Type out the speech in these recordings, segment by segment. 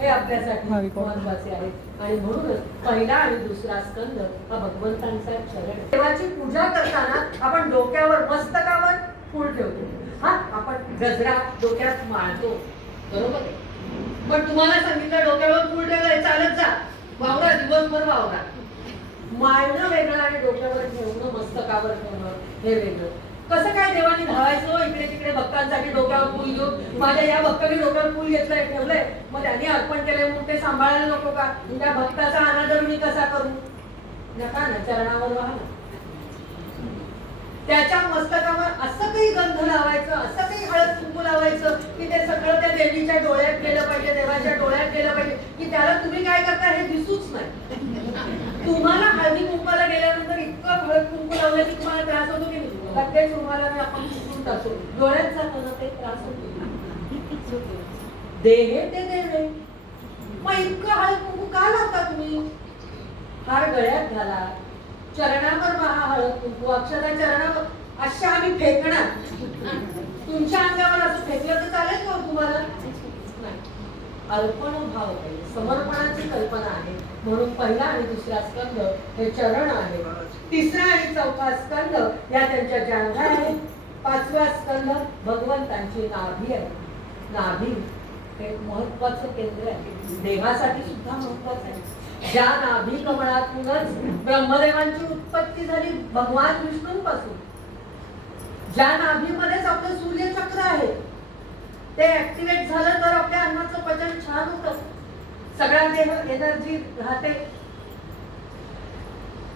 हे आपल्यासाठी महत्वाचे आहे. आणि म्हणूनच पहिला आणि दुसरा स्कंद हा भगवंतांचा चरण. देवाची पूजा करताना आपण डोक्यावर मस्तकावर फूल ठेवतो. हा आपण गजरा डोक्यात माळतो, बरोबर आहे. पण तुम्हाला सांगितलं डोक्यावर फूल ठेवायचं, चालत जा, वावरा, दिवसभर वावरा. माळणं वेगळं आणि डोक्यावर ठेवणं, मस्तकावर ठेवणं हे वेगळं. कसं काय देवाने धावायचं इकडे तिकडे भक्तांसाठी डोक्यावर फूल घेऊन? माझ्या या भक्तांनी डोक्यावर फूल घेतलंय, ठेवलंय, मग त्यांनी अर्पण केलंय म्हणून ते सांभाळायला नको का? त्या भक्ताचा अनादर मी कसा करू? नका ना, चरणावर वाहा ना. त्याच्या मस्तकावर असं काही गंध लावायचं, असं काही हळद कुंकू लावायचं की ते सगळं त्या देवीच्या डोळ्यात गेलं पाहिजे, देवाच्या डोळ्यात गेलं पाहिजे, की त्याला तुम्ही काय करता हे दिसूच नाही. तुम्हाला हळदी कुंकूला गेल्यानंतर इतकं हळद कुंकू लावलं की तुम्हाला त्रास होतो की नाही? लगेच तुम्हाला आपण सुटून टाकतो, डोळ्यात जातो ना, ते त्रास होतो. देहे ते देवे, मग इतकं हळद कुंकू का लावता तुम्ही? हार गळ्यात घाला, चरणावर वाहा हळद कुंकू, अक्षता चरणावर. अशा आम्ही फेकणार, तुमच्या अंगावर असं फेकलं तर चालेल का तुम्हाला? अर्पण भाव पाहिजे, समर्पणाची कल्पना आहे. म्हणून पहिला आणि दुसरा स्कंद हे चरण आहे. तिसरा आणि चौथा स्कंद या त्यांच्या जांघा आहेत. पाचवा स्कंद भगवंतांची नाभी आहे. नाभी हे महत्वाचं केंद्र आहे, देहासाठी सुद्धा महत्वाचं आहे. ज्या नाभी कमळातूनच ब्रह्मदेवांची उत्पत्ती झाली भगवान विष्णूंपासून, ज्या नाभीमध्येच आपलं सूर्यचक्र आहे, ते ऍक्टिव्हेट झालं तर आपल्या अन्नाचं पचन छान होतं, सगळा देह एनर्जी राहते.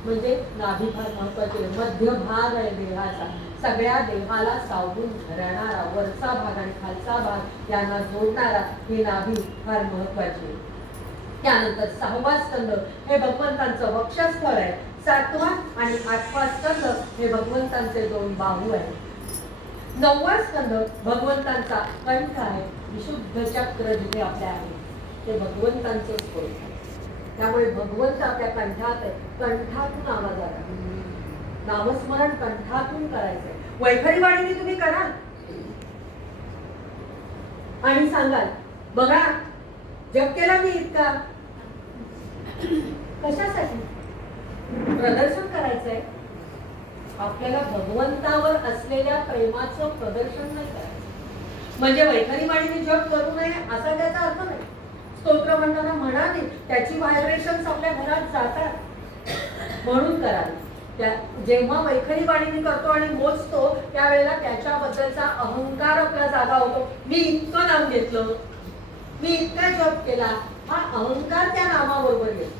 म्हणजे नाभी फार महत्वाची आहे. मध्य भाग आहे देहाचा, सगळ्या देहाला सावरून धरणारा वरचा भाग आणि खालचा भाग यांना जोडणारा ही नाभी फार महत्वाची आहे. त्यानंतर सहावा स्कंद हे भगवंतांचं वक्षस्थळ आहे. सातवा आणि आठवा स्कंद हे भगवंतांचे दोन बाहू आहेत. नववा स्कंद भगवंतांचा कंठ आहे. विशुद्ध चक्र जिथे आपल्या आहे ते भगवंतांचं स्वरूप आहे. त्यामुळे भगवंत आपल्या कंठात आहे. कंठातून आवाज आला, नामस्मरण कंठातून करायचंय. वैखरी वाणीने तुम्ही कराल आणि सांगाल, बघा जप केला मी इतका, कशासाठी? प्रदर्शन करायचंय. आपल्याला भगवंतावर असलेल्या प्रेमाचं प्रदर्शन नाही करायचं. म्हणजे वैखरी वाणीने जप करू नये असा त्याचा अर्थ नाही. स्तोत्र म्हणताना म्हणाली त्याची व्हायब्रेशन्स आपल्या घरात जातात म्हणून करावी. जेव्हा वैखरी वाणीने करतो आणि मोजतो त्यावेळेला त्याच्याबद्दलचा अहंकार आपला जागा होतो. मी इतकं नाम घेतलं, मी इतका जप केला, हा अहंकार त्या नामाबरोबर येतो.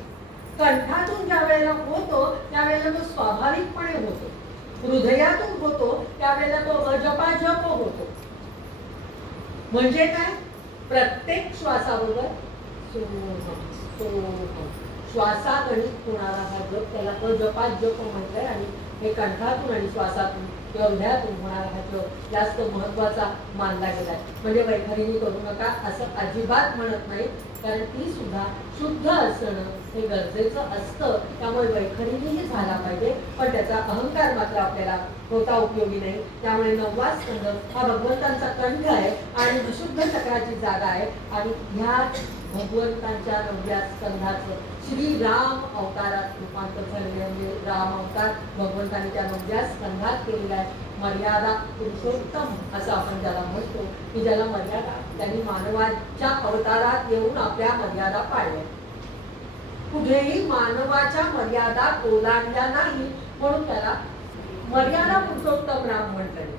कंठातून ज्या वेळेला होतो त्यावेळेला तो स्वाभाविकपणे होतो, हृदयातून होतो त्यावेळेला तो अजपाजप होतो. म्हणजे काय? प्रत्येक श्वासाबरोबर श्वासागणित होणारा हा जप त्याला अजपाजप म्हणतात. आणि हे कंठातून आणि श्वासातून किंवा हृदयातून होणारा हा जप जास्त महत्वाचा मानला गेलाय. म्हणजे वैखरीने करू नका असं अजिबात म्हणत नाही, कारण ती सुद्धा शुद्ध असणं हे गरजेचं असतं. त्यामुळे वैखरीनेही झाला पाहिजे, पण त्याचा अहंकार मात्र आपल्याला होता उपयोगी नाही. त्यामुळे नववा स्कंद हा भगवंतांचा कंठ आहे आणि विशुद्ध चक्राची जागा आहे. आणि ह्या भगवंतांच्या नवव्या स्कंधाचं श्रीराम अवतारात रूपांतर झालेले, म्हणजे राम अवतार भगवंतांनी त्या नवव्या स्कंधात केलेला आहे. मर्यादा पुरुषोत्तम असं आपण ज्याला म्हणतो, की ज्याला मर्यादा, त्यांनी मानवाच्या अवतारात येऊन आपल्या मर्यादा पाळल्या. कुठेही मानवाच्या मर्यादा ओलांडल्या नाही म्हणून त्याला मर्यादा पुरुषोत्तम राम म्हणतात.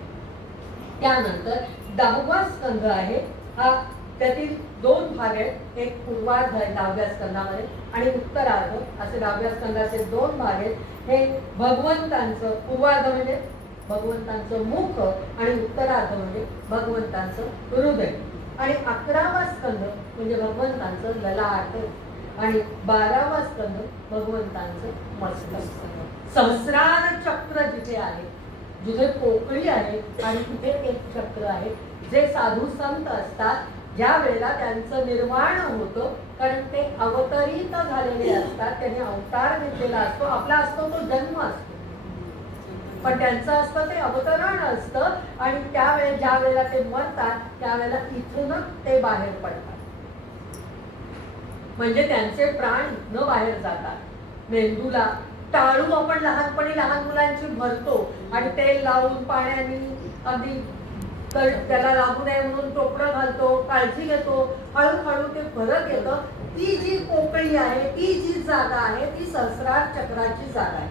त्यानंतर 10वा स्कंध आहे. हा त्यातील दोन भाग आहेत. एक पूर्वार्ध आहे 10व्या स्कंदामध्ये आणि उत्तरार्ध असे 10व्या स्कंदाचे दोन भाग आहेत. हे भगवंतांचं पूर्वार्ध म्हणजे भगवंतांचं मुख आणि उत्तरार्ध म्हणजे भगवंतांचं हृदय. आणि 11वा स्कंद म्हणजे भगवंतांचं ललाट आणि 12वा स्कंद भगवंतांचं मस्तक. सहस्रार चक्र जिथे आहे, जिथे पोकळी आहे आणि तिथे एक चक्र आहे. जे साधू संत असतात ज्या वेळेला त्यांचं निर्माण होतं, कारण ते अवतरित झालेले असतात, त्यांनी अवतार घेतलेला असतो. आपला असतो तो जन्म असतो, पण त्यांचं असतं ते अवतरण असतं. आणि त्यावेळेस ज्या वेळेला ते मरतात त्यावेळेला इथूनच ते बाहेर पडतात. म्हणजे त्यांचे प्राण न बाहेर जातात. मेंदूला टाळू आपण लहानपणी लहान मुलांची भरतो आणि तेल लावून पाण्याने अगदी त्याला लागू नये म्हणून टोपडं घालतो, काळजी घेतो. हळूहळू ते फरक येतं. ती जी पोकळी आहे, ती जी जागा आहे, ती सहस्रार चक्राची जागा आहे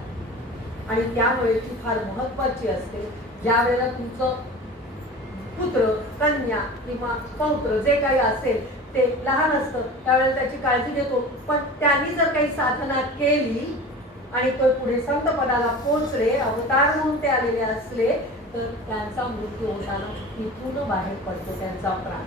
आणि त्यामुळे ती फार महत्वाची असते. ज्या वेळेला तुमचं पुत्र, कन्या किंवा पौत्र जे काही असेल ते लहान असतं त्यावेळेला त्याची काळजी घेतो. पण त्यांनी जर काही साधना केली आणि तो पुढे संत पदाला पोहोचले, अवतार म्हणून ते आलेले असले, तर त्यांचा मृत्यू होताना तिथून बाहेर पडतो त्यांचा प्राण.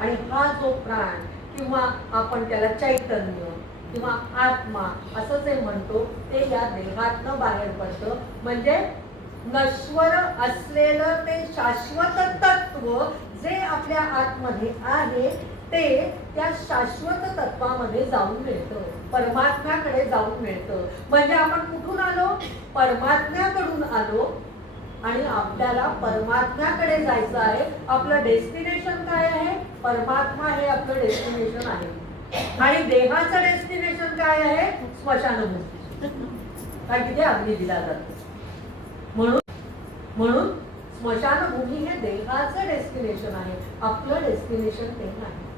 आणि हा जो प्राण किंवा आपण त्याला चैतन्य किंवा आत्मा असं जे म्हणतो ते या देहातनं बाहेर पडतं. म्हणजे नश्वर असलेलं ते शाश्वत तत्व जे आपल्या आतमध्ये आहे ते त्या शाश्वत तत्वामध्ये जाऊन मिळतं, परमात्म्याकडे जाऊन मिळतं. म्हणजे आपण कुठून आलो? परमात्म्याकडून आलो आणि आपल्याला परमात्म्याकडे जायचं आहे. आपलं डेस्टिनेशन काय आहे? परमात्मा हे आपलं डेस्टिनेशन आहे. आणि देहाचं डेस्टिनेशन काय आहे? स्मशानभूमी. कारण तिथे अग्नी दिला जातो. म्हणून स्मशानभूमी हे देहाचं डेस्टिनेशन आहे, आपलं डेस्टिनेशन ते नाही.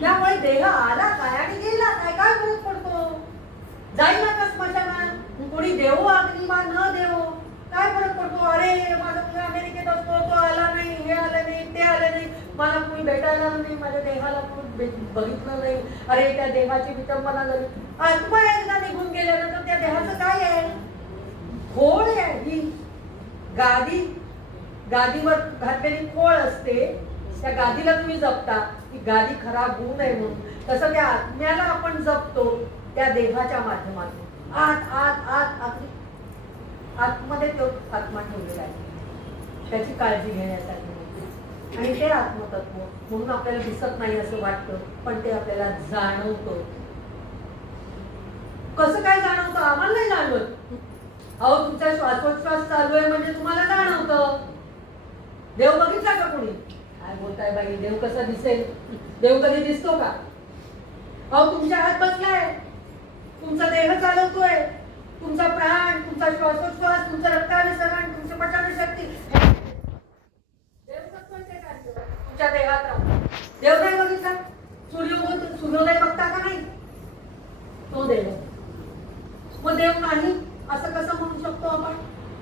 त्यामुळे देह आला काय आणि गेला काय, काय फरक पडतो? जाईल ना का स्मशानात? कोणी देवो अग्निमा न देवो, काय फरक पडतो? अरे माझा मुलगा अमेरिकेत असतो, तो आला नाही, हे आलं नाही, ते आलं नाही, मला कोणी भेटायला नाही, माझ्या देहाला कोणी बघितलं नाही, अरे त्या देहाची विटंबना झाली. आत्मा एकदा निघून गेल्यानंतर त्या देहाचं काय आहे? खोळ आहे. ही गादीवर घातलेली खोळ असते, त्या गादीला तुम्ही जपता, ती गादी खराब होऊ नये म्हणून. तसं त्या आत्म्याला आपण जपतो त्या देहाच्या माध्यमातून. आत आत आत आतमध्ये तो आत्मा ठेवलेला आहे त्याची काळजी घेण्यासाठी. आणि ते आत्मतत्व म्हणून आपल्याला दिसत नाही असं वाटतं, पण ते आपल्याला जाणवतं. कसं काय जाणवतं? आम्हाला नाही जाणवत. अहो तुमचा श्वासोच्छ्वास चालू आहे म्हणजे तुम्हाला जाणवतं. देव बघितला का कोणी? काय बोलताय बाई, देव कसा दिसेल? देव कधी दिसतो का? अहो तुमच्या हात बसलाय, तुमचा देह चालवतोय, तुमचा प्राण, तुमचा श्वासोच्छ्वास, तुमचं रक्ताभिसरण, तुमची पचन शक्ती, देव करतोय ते कार्य तुमच्या देहात राहून. देव नाही बघितला? सूर्योदय बघता का नाही? तो देव. मग देव नाही असं कसं म्हणू शकतो आपण?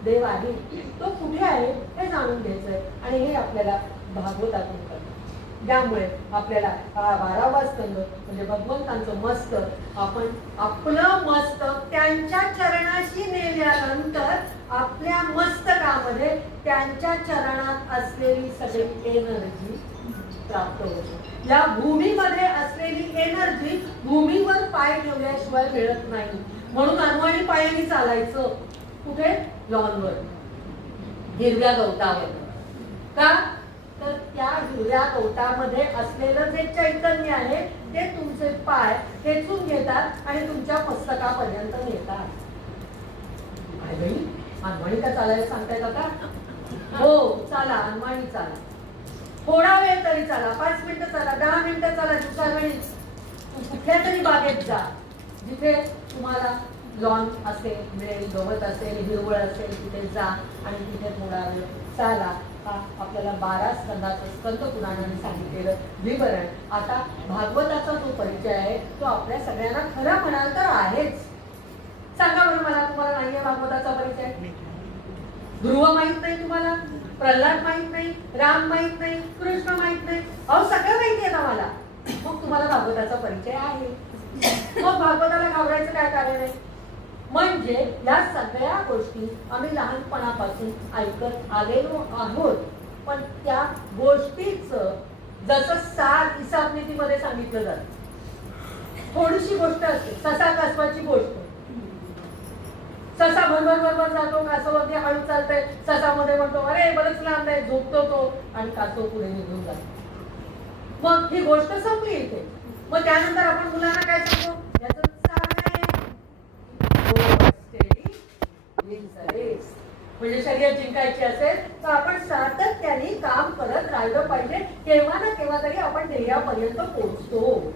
देव आहे, तो कुठे आहे हे जाणून घ्यायचंय आणि हे आपल्याला भागवतातून करतो. त्यामुळे आपल्याला हा 12वा स्कंद म्हणजे भगवंतांचं मस्तक, आपण आपलं मस्तक त्यांच्या चरणाशी नेल्यानंतर आपल्या मस्तकामध्ये त्यांच्या चरणात असलेली सगळी एनर्जी प्राप्त होते. या भूमीमध्ये असलेली एनर्जी भूमीवर पाय ठेवल्याशिवाय मिळत नाही. म्हणून अनवाणी पायाने चालायचं. कुठे? लॉनवर, हिरव्या गवतावर. का? तर त्या हिरव्या गवतामध्ये असलेलं जे चैतन्य आहे ते तुमचे पाय खेचून घेतात आणि तुमच्या मस्तकापर्यंत नेतात. अनवाणी का चालायला सांगताय का? हो चाला, अनवाणी चाला. थोडा वेळ तरी चाला, 5 मिनिटं चाला, 10 मिनिटं चाला. दिवसावेळी कुठल्या तरी बागेत जा जिथे तुम्हाला लॉन असेल, मिळेल, गवत असेल, हिरवळ असेल, तिथे जा आणि तिथे थोडा वेळ चाला. आपल्याला 12 स्कंदाचं स्कंद पुराणाने सांगितलेलं विवरण. आता भागवताचा जो परिचय आहे तो आपल्या सगळ्यांना खरं म्हणाल तर आहेच. सांगा बरं मला, तुम्हाला नाहीये भागवताचा परिचय? ध्रुव माहित नाही तुम्हाला? प्रल्हाद माहित नाही? राम माहित नाही? कृष्ण माहित नाही? अहो सगळं माहिती आहे ना मला. मग तुम्हाला भागवताचा परिचय आहे. मग भागवताला घाबरायचं काय कारण आहे? म्हणजे या सगळ्या गोष्टी आम्ही लहानपणापासून ऐकत आलेलो आहोत. पण त्या गोष्टीच जसं सार हिसाबनीतीमध्ये सांगितलं जातं. थोडीशी गोष्ट असते, ससा कासवाची गोष्ट. ससा भरभर जातो, कासव अगदी हळू चालतंय. ससामध्ये म्हणतो अरे बरंच लांब आहे, झोपतो तो आणि कासव पुढे निघून जातो. मग ही गोष्ट संपली इथे. मग त्यानंतर आपण मुलांना काय सांगतो? याचं सार काय? म्हणजे शर्यत जिंकायची असेल तर आपण सातत्याने काम करत राहिलं पाहिजे. केव्हा ना केव्हा तरी आपण ध्येयापर्यंत पोहोचतो.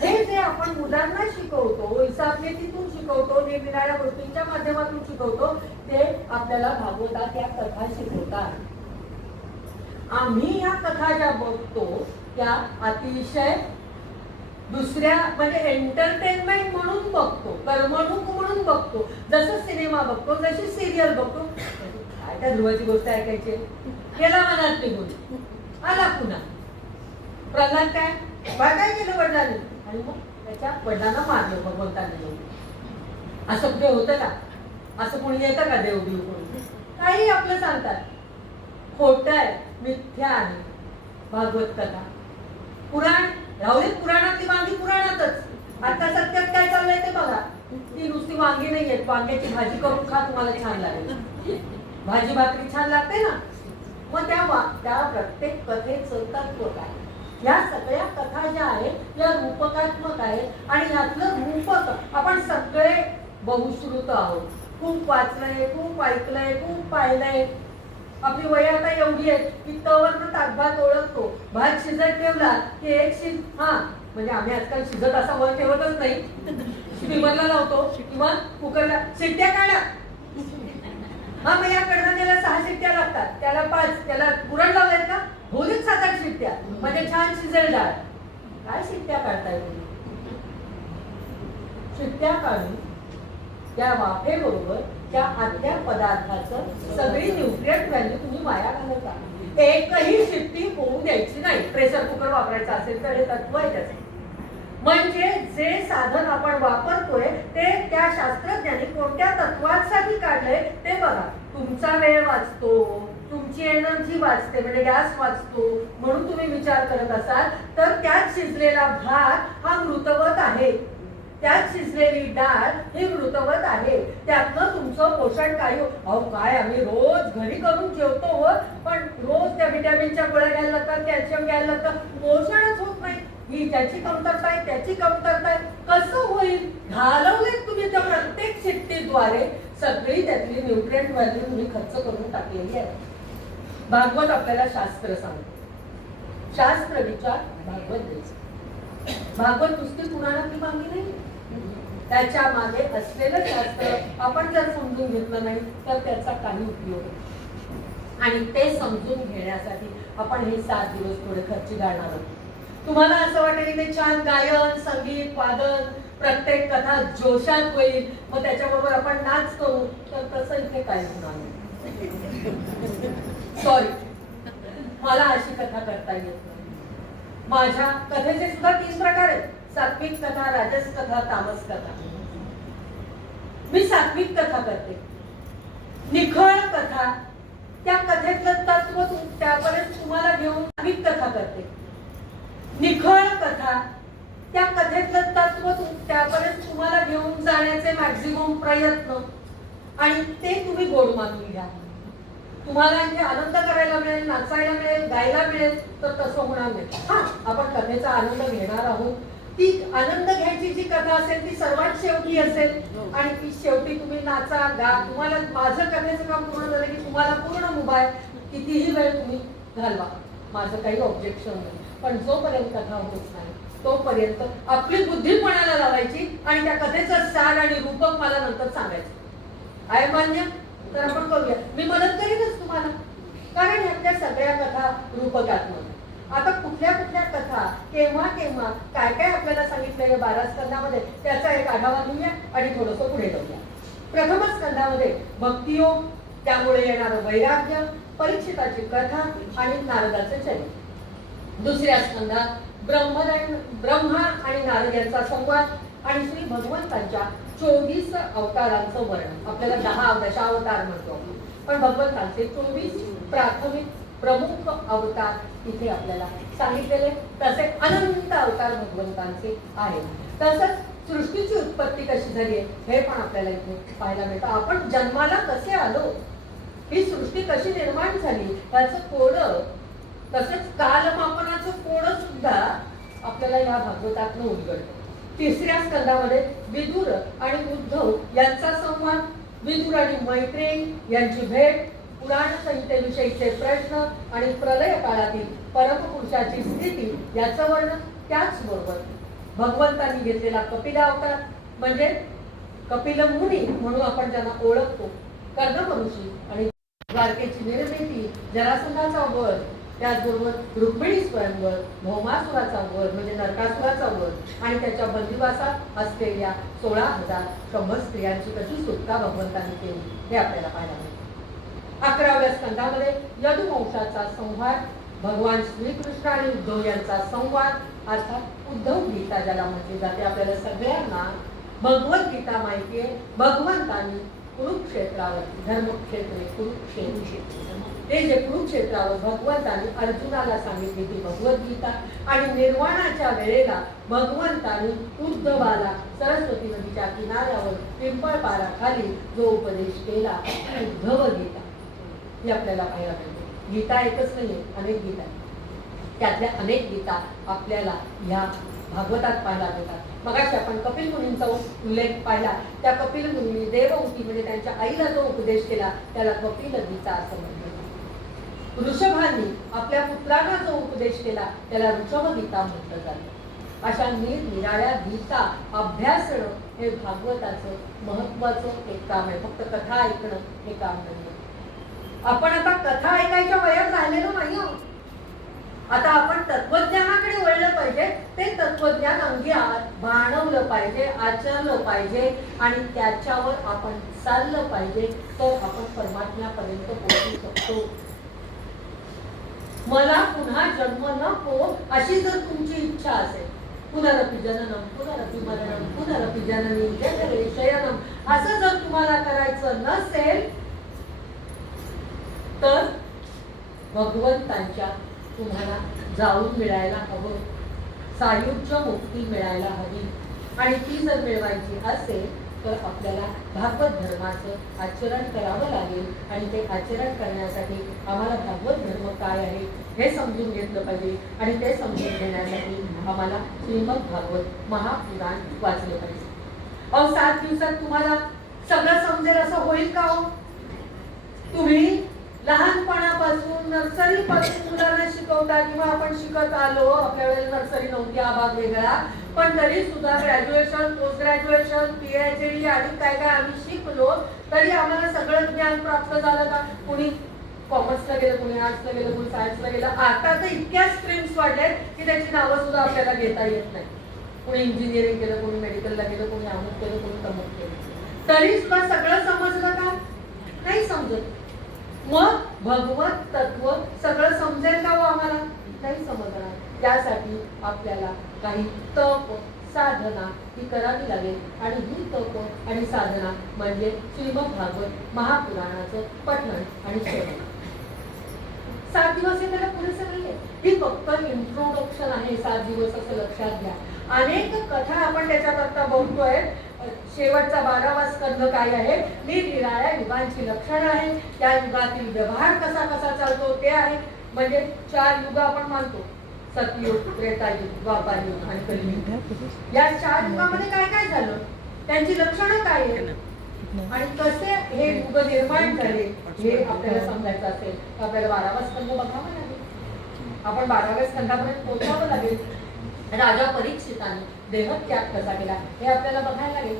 हे जे आपण मुलांना शिकवतो, हिसाबनीतीतून शिकवतो, निरनिराळ्या गोष्टींच्या माध्यमातून शिकवतो, ते आपल्याला भागवतात या कथा शिकवतात. आम्ही या कथा ज्या बघतो त्या अतिशय दुसऱ्या म्हणजे एंटरटेनमेंट म्हणून बघतो, करमणूक म्हणून बघतो. जसं सिनेमा बघतो, जशी सिरियल बघतो. काय त्या ध्रुवाची गोष्ट ऐकायची, गेला मनात निघून, आला पुन्हा. प्रल्हाद काय केलं वडिलांनी, आणि मग त्याच्या वडिलांना मारलं भगवंतांनी. असं कुठे होतं का? असं कोणी येतं का देवदेव कोणी? काही आपलं सांगतात. खोटं आहे, मिथ्या आहे भागवत कथा. पुराण राहू दे, पुराणातली वांगी पुराणातच. आता सत्यात काय चाललंय ते बघा. ती नुसती वांगी नाहीये, वांग्याची भाजी करून खा, तुम्हाला छान लागेल. भाजी भाकरी छान लागते ना. मग त्या प्रत्येक कथेचं तत्व काय? या सगळ्या कथा ज्या आहेत या रूपकात्मक आहेत आणि यातलं रूपक आपण सगळे बहुश्रुत आहोत. खूप वाचलंय, खूप ऐकलंय, खूप पाहिलंय. आपली वय आता एवढी आहे की तवरनं ताकभात ओळखतो. भात शिजत ठेवला की एक हा म्हणजे आम्ही आजकाल शिजत असा वर ठेवतच नाही, स्टीमरला लावतो किंवा कुकरला. शिट्ट्या काढा, हा मग या कडधान्याला 6 शिट्ट्या लागतात, त्याला 5, त्याला पुरण लावलेत का होलीच 7-8 शिट्ट्या म्हणजे छान शिजेल डाळ. काय शिट्ट्या काढताय तुम्ही? शिट्ट्या काढून त्या वाफेबरोबर त्या आतल्या पदार्थाचं सगळी न्यूट्रिएंट व्हॅल्यू तुम्ही वाया घालवता. एकही शिट्टी होऊ द्यायची नाही. प्रेशर कुकर वापरायचं असेल तर हे तत्व आहे त्याचं. म्हणजे जे साधन आपण वापरतोय ते त्या शास्त्रज्ञांनी कोणत्या तत्वासाठी काढलंय ते बघा. तुमचा वेळ वाचतो, तुमची एनर्जी वाचते म्हणजे गॅस वाचतो म्हणून तुम्ही विचार करत असाल तर त्यात शिजलेला भात हा मृतवत आहे, त्यात शिजलेली डाळ ही मृतवत आहे. त्यातनं तुमचं पोषण काही अहो काय आम्ही रोज घरी करून जेवतो हो, पण रोज त्या व्हिटॅमिनच्या गोळ्या घ्यायला लागतात, कॅल्शियम घ्यायला लागतं, पोषणच होत नाही. ही त्याची कमतरता आहे, त्याची कमतरता आहे. कसं होईल? घालवले तुम्ही त्या प्रत्येक शिट्टीद्वारे सगळी त्यातली न्यूट्रिएंट व्हॅल्यू तुम्ही खर्च करून टाकलेली आहे. भागवत आपल्याला शास्त्र सांगतो. शास्त्र विचार भागवत द्यायचं. भागवत नुसती पुराणातली मागणी नाही, त्याच्या मागे असलेलं शास्त्र आपण जर समजून घेतलं नाही तर त्याचा काही उपयोग नाही. आणि ते समजून घेण्यासाठी आपण हे 7 दिवस थोडे खर्ची घालणार आहोत. तुम्हाला असं वाटेल की छान गायन, संगीत, वादन, प्रत्येक कथा जोशात होईल, मग त्याच्याबरोबर आपण नाच करू, तर तसं इथे काही होणार नाही. सॉरी, मला अशी कथा करता येत नाही. माझ्या कथेचे सुद्धा 3 प्रकार आहेत. सात्विक कथा, राजस कथा, तामस कथा. मी सात्विक कथा करते. निखळ कथा, त्या कथेतलं तत्व त्यापर्यंत तुम्हाला घेऊन सात्विक कथा करते. निखळ कथा, त्या कथेतलं तत्व त्यापर्यंत तुम्हाला घेऊन जाण्याचे मॅक्झिमम प्रयत्न आणि ते तुम्ही गोड मानून घ्या. तुम्हाला इथे आनंद करायला मिळेल, नाचायला मिळेल, गायला मिळेल, तर तसं होणार नाही. हा, आपण कथेचा आनंद घेणार आहोत. ती आनंद घ्यायची जी कथा असेल ती सर्वात शेवटी असेल आणि ती शेवटी तुम्ही नाचा, गा. तुम्हाला माझं कथेचं काम पूर्ण झालं की तुम्हाला पूर्ण मुभा कितीही वेळ तुम्ही घालवा, माझं काही ऑब्जेक्शन नाही. पण जोपर्यंत कथा होत नाही तोपर्यंत आपली बुद्धी पणाला लावायची आणि त्या कथेचं सार आणि रूपक मला नंतर सांगायचं आहे. मान्य? तर आपण करूया. मी मदत करीनच तुम्हाला, कारण ह्यातल्या सगळ्या कथा रूपकात्मक. आता कुठल्या कुठल्या कथा केव्हा केव्हा काय काय आपल्याला सांगितलंय 12 स्कंदामध्ये त्याचा एक आढावा घेऊया आणि थोडंसं पुढे जाऊया. प्रथम स्कंदामध्ये भक्तियोग, त्यामुळे येणारं वैराग्य, परीक्षिताची कथा आणि नारदाचं चरित्र. दुसऱ्या स्कंदात ब्रह्मा आणि नारद यांचा संवाद आणि श्री भगवंतांच्या 24 अवतारांचं वर्णन. आपल्याला 10 दशावतार म्हणतो पण भगवंतांचे 24 प्राथमिक प्रमुख अवतार इथे आपल्याला सांगितलेले. तसे अनंत अवतार भगवंतांचे आहेत. तसंच सृष्टीची उत्पत्ती कशी झाली हे पण आपल्याला इथे पाहायला मिळतं. आपण जन्माला कसे आलो, ही सृष्टी कशी निर्माण झाली याचं कोडं, तसेच कालमापनाचं कोडं सुद्धा आपल्याला या भागवतातनं उलगडतं. तिसऱ्या स्कंदामध्ये विदुर आणि उद्धव यांचा संवाद, विदुर आणि मैत्रेयी यांची भेट, पुराण संहितेविषयीचे प्रश्न आणि प्रलय काळातील परमपुरुषाची स्थिती याचं वर्णन. त्याचबरोबर भगवंतांनी घेतलेला कपिलावतार म्हणजे कपिल मुनी म्हणून आपण ज्यांना ओळखतो, कर्णमनुषी आणि द्वारकेची निर्मिती, जरासंधाचा वध, त्याचबरोबर रुक्मिणी स्वयंवर, भौमासुराचा वध म्हणजे नरकासुराचा वध आणि त्याच्या बंदिवासात असलेल्या 16,000 शंभर स्त्रियांची कशी सुटका भगवंतांनी केली हे आपल्याला पाहायला मिळते. 11व्या स्कंधामध्ये यदुवंशाचा संहार, भगवान श्रीकृष्ण आणि उद्धव यांचा संवाद अर्थात उद्धव गीता ज्याला म्हटली जाते. आपल्याला सगळ्यांना भगवद्गीता माहिती आहे. भगवंतांनी कुरुक्षेत्रावर, धर्मक्षेत्र कुरुक्षेत्र, ते जे कुरुक्षेत्रावर भगवंतांनी अर्जुनाला सांगितली ती भगवद्गीता आणि निर्वाणाच्या वेळेला भगवंतांनी उद्धवाला सरस्वती नदीच्या किनाऱ्यावर पिंपळपाराखाली जो उपदेश केला उद्धव गीता ही आपल्याला पाहायला मिळते. गीता एकच नाहीये, अनेक गीता आहेत. त्यातल्या अनेक गीता आपल्याला ह्या भागवतात पाहायला मिळतात. मगाशी आपण कपिल मुनींचा उल्लेख पाहिला. त्या कपिल मुनींनी देवहूती म्हणजे त्यांच्या आईला जो उपदेश केला त्याला कपिल गीता असं म्हटलं. ऋषभांनी आपल्या पुत्रांना जो उपदेश केला त्याला ऋषभ गीता म्हटलं जातं. अशा निरनिराळ्या गीता अभ्यासणं हे भागवताचं महत्वाचं एक काम आहे. फक्त कथा ऐकणं हे काम नाही. आपण आता कथा ऐकायच्या वयात राहिलेलो नाही आहोत. आता आपण तत्वज्ञानाकडे वळलं पाहिजे. ते तत्वज्ञान अंगी बाणवलं पाहिजे, आचरलं पाहिजे आणि त्याच्यावर आपण चाललं पाहिजे, तर आपण परमात्म्यापर्यंत पोहोचू शकतो. मला पुन्हा जन्म नको अशी जर तुमची इच्छा असेल, पुनरपि जननम पुनरपि मरणम पुनरपि जननी जठरे शयनम असं जर तुम्हाला करायचं नसेल तर भगवंतांच्या तुम्हाला जाऊन मिळायला हवं, सायुज्य मुक्ती मिळायला हवी आणि ती जर मिळवायची असेल तर आपल्याला भागवत धर्माचं आचरण करावं लागेल आणि ते आचरण करण्यासाठी आम्हाला भागवत धर्म काय आहे हे समजून घेतलं पाहिजे आणि ते समजून घेण्यासाठी आम्हाला श्रीमद भागवत महापुराण वाचले पाहिजे. 7 दिवसात तुम्हाला सगळं समजेल असं होईल का हो? तुम्ही लहानपणापासून नर्सरी पासून मुलांना शिकवता किंवा आपण शिकत आलो. आपल्या वेळेला नर्सरी नव्हती, हा भाग वेगळा, पण तरी सुद्धा ग्रॅज्युएशन, पोस्ट ग्रॅज्युएशन, PhD आणि काय काय आम्ही शिकलो तरी आम्हाला सगळं ज्ञान प्राप्त झालं का? कुणी कॉमर्सला गेलं, कुणी आर्ट्सला गेलं, कुणी सायन्सला गेलं. आता तर इतक्या स्ट्रीम्स वाढल्यात की त्याची नावं सुद्धा आपल्याला घेता येत नाही. कुणी इंजिनिअरिंग केलं, कुणी मेडिकलला गेलं, कुणी अमुक केलं, कुणी तमुक केलं, तरी सुद्धा सगळं समजलं का? नाही समजत. मग भगवत तत्व सगळं समजेल का हो आम्हाला? नाही समजणार. त्यासाठी आपल्याला काही तप साधना ही करावी लागेल आणि ही तप आणि साधना म्हणजे श्रीमद भागवत महापुराणाचं पठण आणि श्रवण. 7 दिवस हे त्याला पुरेसे नाहीये. ही फक्त इंट्रोडक्शन आहे. 7 दिवस असं लक्षात घ्या. अनेक कथा आपण त्याच्याकरता बोलतोय. शेवटचा 12वा स्कंध काय आहे? निरनिराळ्या युगांची लक्षणं आहे. त्या युगातील व्यवहार कसा कसा चालतो ते आहे. म्हणजे 4 युग आपण मानतो, सतयुग, त्रेतायुग, द्वापारयुग आणि कलियुग. या 4 युगामध्ये काय काय झालं, त्यांची लक्षणं काय आहेत आणि कसे हे युग निर्माण झाले हे आपल्याला समजायचं असेल तर आपल्याला 12वा स्कंध बघावा लागेल. आपण 12व्या स्कंधापर्यंत पोहोचावं लागेल. राजा परीक्षिताने देहत्याग कसा केला हे आपल्याला बघायला लागेल.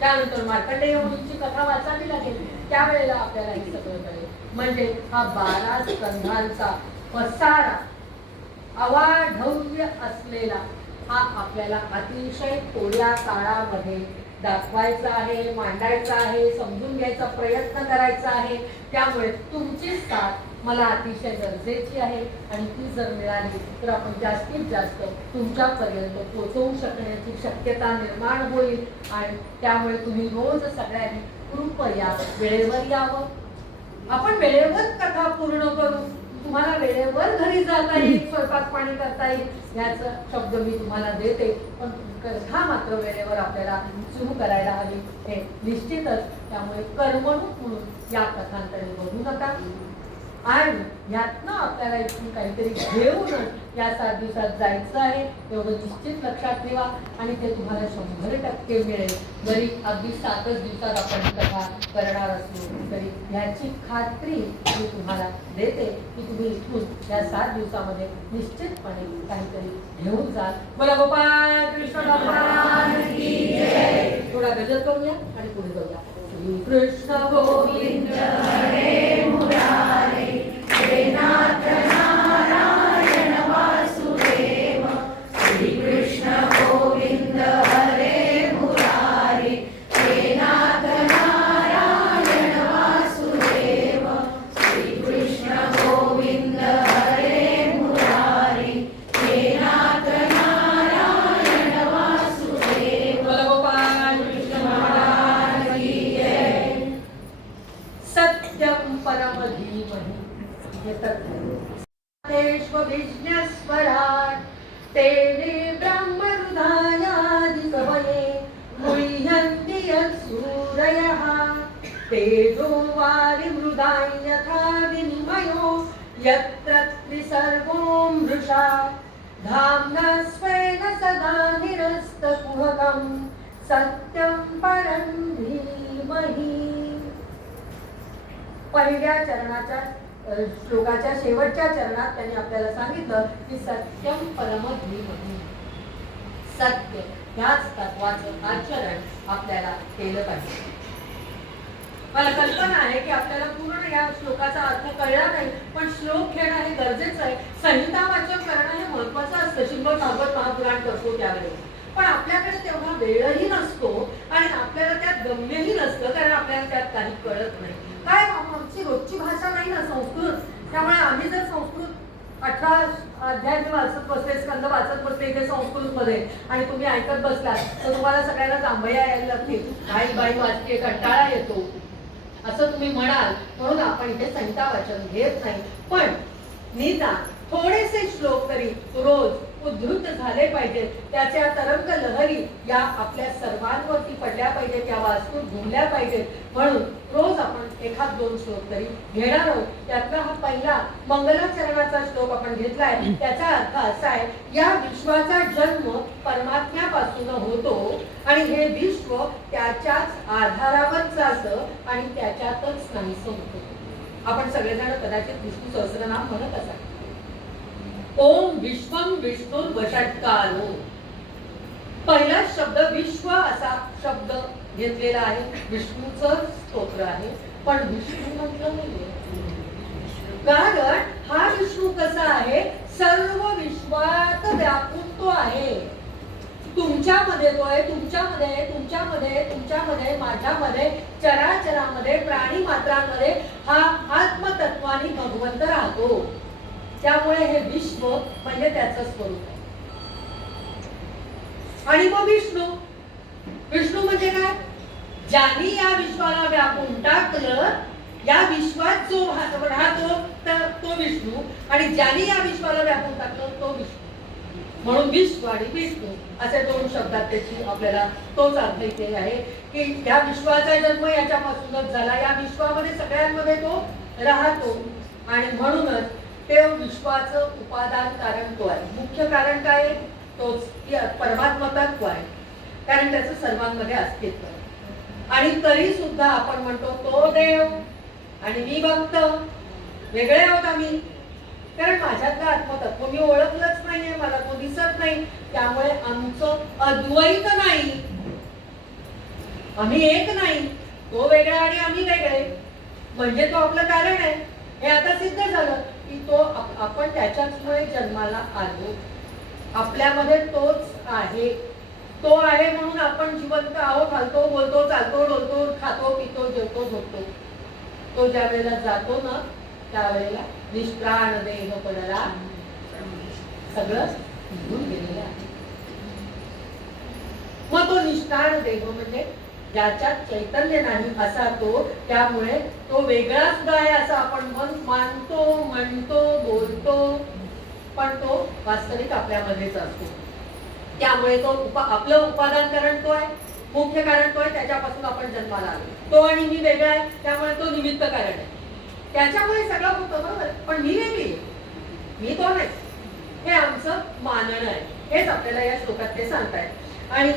त्यानंतर मार्कंडेय मुनींची कथा वाचावी लागेल. त्यावेळेला आपल्याला हे सगळं कळेल. म्हणजे हा 12 स्कंधांचा पसारा अवाढव्य असलेला हा आपल्याला अतिशय थोड्या काळामध्ये दाखवायचा आहे, मांडायचा आहे, समजून घ्यायचा प्रयत्न करायचा आहे. त्यामुळे तुमची साथ मला अतिशय गरजेची आहे आणि ती जर मिळाली तर आपण जास्तीत जास्त तुमच्यापर्यंत पोहोचवू शकण्याची शक्यता निर्माण होईल आणि त्यामुळे तुम्ही रोज सगळ्यांनी कृपया वेळेवर यावं. आपण वेळेवर कथा पूर्ण करू. तुम्हाला वेळेवर घरी जाता येईल, स्वयंपाक पाणी करता येईल याचा शब्द मी तुम्हाला देते. पण कथा मात्र वेळेवर आपल्याला सुरू करायला हवी हे निश्चितच. त्यामुळे कर्मणूक म्हणून या कथांकडे बघू नका. आणि यातनं आपल्याला इथून काहीतरी घेऊनच या 7 दिवसात जायचं आहे, एवढं निश्चित लक्षात ठेवा. आणि ते तुम्हाला 100% मिळेल. जरी अगदी 7च दिवसात आपण कथा करणार असलो तरी याची खात्री मी तुम्हाला देते की तुम्ही इथून या 7 दिवसामध्ये निश्चितपणे काहीतरी घेऊन जाल. बोला गोपाळ कृष्ण भगवान की जय. थोडा गजर करूया आणि पुढे जाऊया. श्री कृष्ण गोविंद हरे मुरारे, हे नाथ नारायण वासुदेव. श्री कृष्ण गोविंद हरे मुरारे, हे नाथ नारायण वासुदेव. श्री कृष्ण गोविंद हरे मुरारे, हे नाथ नारायण वासुदेव. गोपाल कृष्ण महाराज की जय. सत्यम परम धीमहि विज्ञस्वराट तेने ब्रह्महृदायादि कवये मुह्यन्ति यत्सूरयः. तेजो वारिमृदां यथा विनिमयो यत्र त्रिसर्गो मृषा. धाम्ना स्वेन सदा निरस्तकुहकं सत्यं परं धीमहि. पहिल्या चरणाच्या श्लोकाच्या शेवटच्या चरणात त्यांनी आपल्याला सांगितलं की सत्यम परम धीमहि. सत्य ह्याच तत्वाचं आचरण आपल्याला केलं पाहिजे. मला कल्पना आहे की आपल्याला पूर्ण या श्लोकाचा अर्थ कळला नाही, पण श्लोक घेणं हे गरजेचं आहे. संहिता वाचन करणं हे महत्वाचं असतं. श्रीमद भागवत महापुराण करतो त्यावेळेस, पण आपल्याकडे तेवढा वेळही नसतो आणि आपल्याला त्यात गम्यही नसतं, कारण आपल्याला त्यात काही कळत नाही. काय आमची रोजची भाषा नाही ना संस्कृत, त्यामुळे आम्ही जर संस्कृत 18 अध्याय वाचत बसले, स्कंद वाचत बसले इथे संस्कृत मध्ये आणि तुम्ही ऐकत बसलात तर तुम्हाला सगळ्यांना जांभया यायला लागतील. बाई बाई वाचते, कंटाळा येतो असं तुम्ही म्हणाल, म्हणून आपण इथे संहिता वाचन घेत नाही. पण निदान थोडेसे श्लोक तरी रोज उद्धृत झाले पाहिजेत. त्याच्या तरंग लहरी या आपल्या सर्वांवरती पडल्या पाहिजेत, त्या वास्तू घुमल्या पाहिजेत. म्हणून रोज आपण एखाद 2 श्लोक तरी घेणार आहोत. त्यातला हा पहिला मंगलाचरणाचा श्लोक आपण घेतलाय. त्याचा अर्थ असा आहे, या विश्वाचा जन्म परमात्म्यापासून होतो आणि हे विश्व त्याच्याच आधारावर चालतं आणि त्याच्यातच नाहीसं होतं. आपण सगळेजण कदाचित विष्णू सहस्रनाम म्हणत असाल. ओम विश्वम विष्णू वषट्कारो. पहिला शब्द विश्व असा शब्द घेतलेला आहे. विष्णूचं स्तोत्र आहे, पण विष्णू म्हटलं नाहीये, कारण हा विष्णू कसा आहे, सर्व विश्वात व्यापून तो आहे. तुमच्यामध्ये तो आहे, तुमच्यामध्ये, तुमच्यामध्ये, तुमच्यामध्ये, माझ्यामध्ये, चराचरामध्ये, प्राणी मात्रांमध्ये हा आत्मतत्वाने भगवंत राहतो. त्यामुळे हे विश्व म्हणजे त्याचं स्वरूप आहे. आणि मग विष्णू, विष्णू म्हणजे काय, ज्यांनी या विश्वाला व्यापून टाकलं, या विश्वात जो राहतो तो विष्णू, आणि ज्यांनी या विश्वाला व्यापून टाकलं तो विष्णू. म्हणून विश्व आणि विष्णू असे 2 शब्दात त्याची आपल्याला तोच अर्थ इथे आहे की या विश्वाचा जन्म याच्यापासूनच झाला. या विश्वामध्ये सगळ्यांमध्ये तो राहतो आणि म्हणूनच ते विश्वाचं उपादान कारण तो आहे. मुख्य कारण काय आहे, तोच की परमात्मा तत्व आहे, कारण त्याचं सर्वांमध्ये अस्तित्व आहे. आणि तरी सुद्धा आपण म्हणतो तो देव आणि मी भक्त, वेगळे आहोत आम्ही, कारण माझ्यातलं आत्मतत्व मी ओळखलंच नाहीये, मला तो दिसत नाही. त्यामुळे आमचं अद्वैत नाही, आम्ही एक नाही. तो वेगळा आणि आम्ही वेगळे, म्हणजे तो आपलं कारण आहे. हे आता सिद्ध झालं की तो आपण त्याच्याचमुळे जन्माला आलो. आपल्यामध्ये तोच आहे, तो आहे म्हणून आपण जिवंत आहोत, हलतो, बोलतो, चालतो, डोलतो, खातो, पितो, जेवतो, झोपतो. तो ज्या वेळेला जातो ना, त्यावेळेला निष्प्राण देह पडला सगळं निघून गेलेलं आहे. मग तो निष्प्राण देह म्हणजे ज्याच्यात चैतन्य नाही असा तो, त्यामुळे तो वेगळा सुद्धा आहे असं आपण मानतो, म्हणतो, बोलतो, पण तो वास्तविक आपल्यामध्येच असतो. त्यामुळे तो आपलं उपादान कारण तो आहे, मुख्य कारण तो आहे, त्याच्यापासून आपण जन्माला आलो. तो आणि मी वेगळा आहे, त्यामुळे तो निमित्त कारण आहे. त्याच्यामुळे सगळं होतं बरोबर. पण मी वेगळी, मी तो नाही, हे आमचं मानणं आहे. हेच आपल्याला या श्लोकात ते सांगतायत. आणि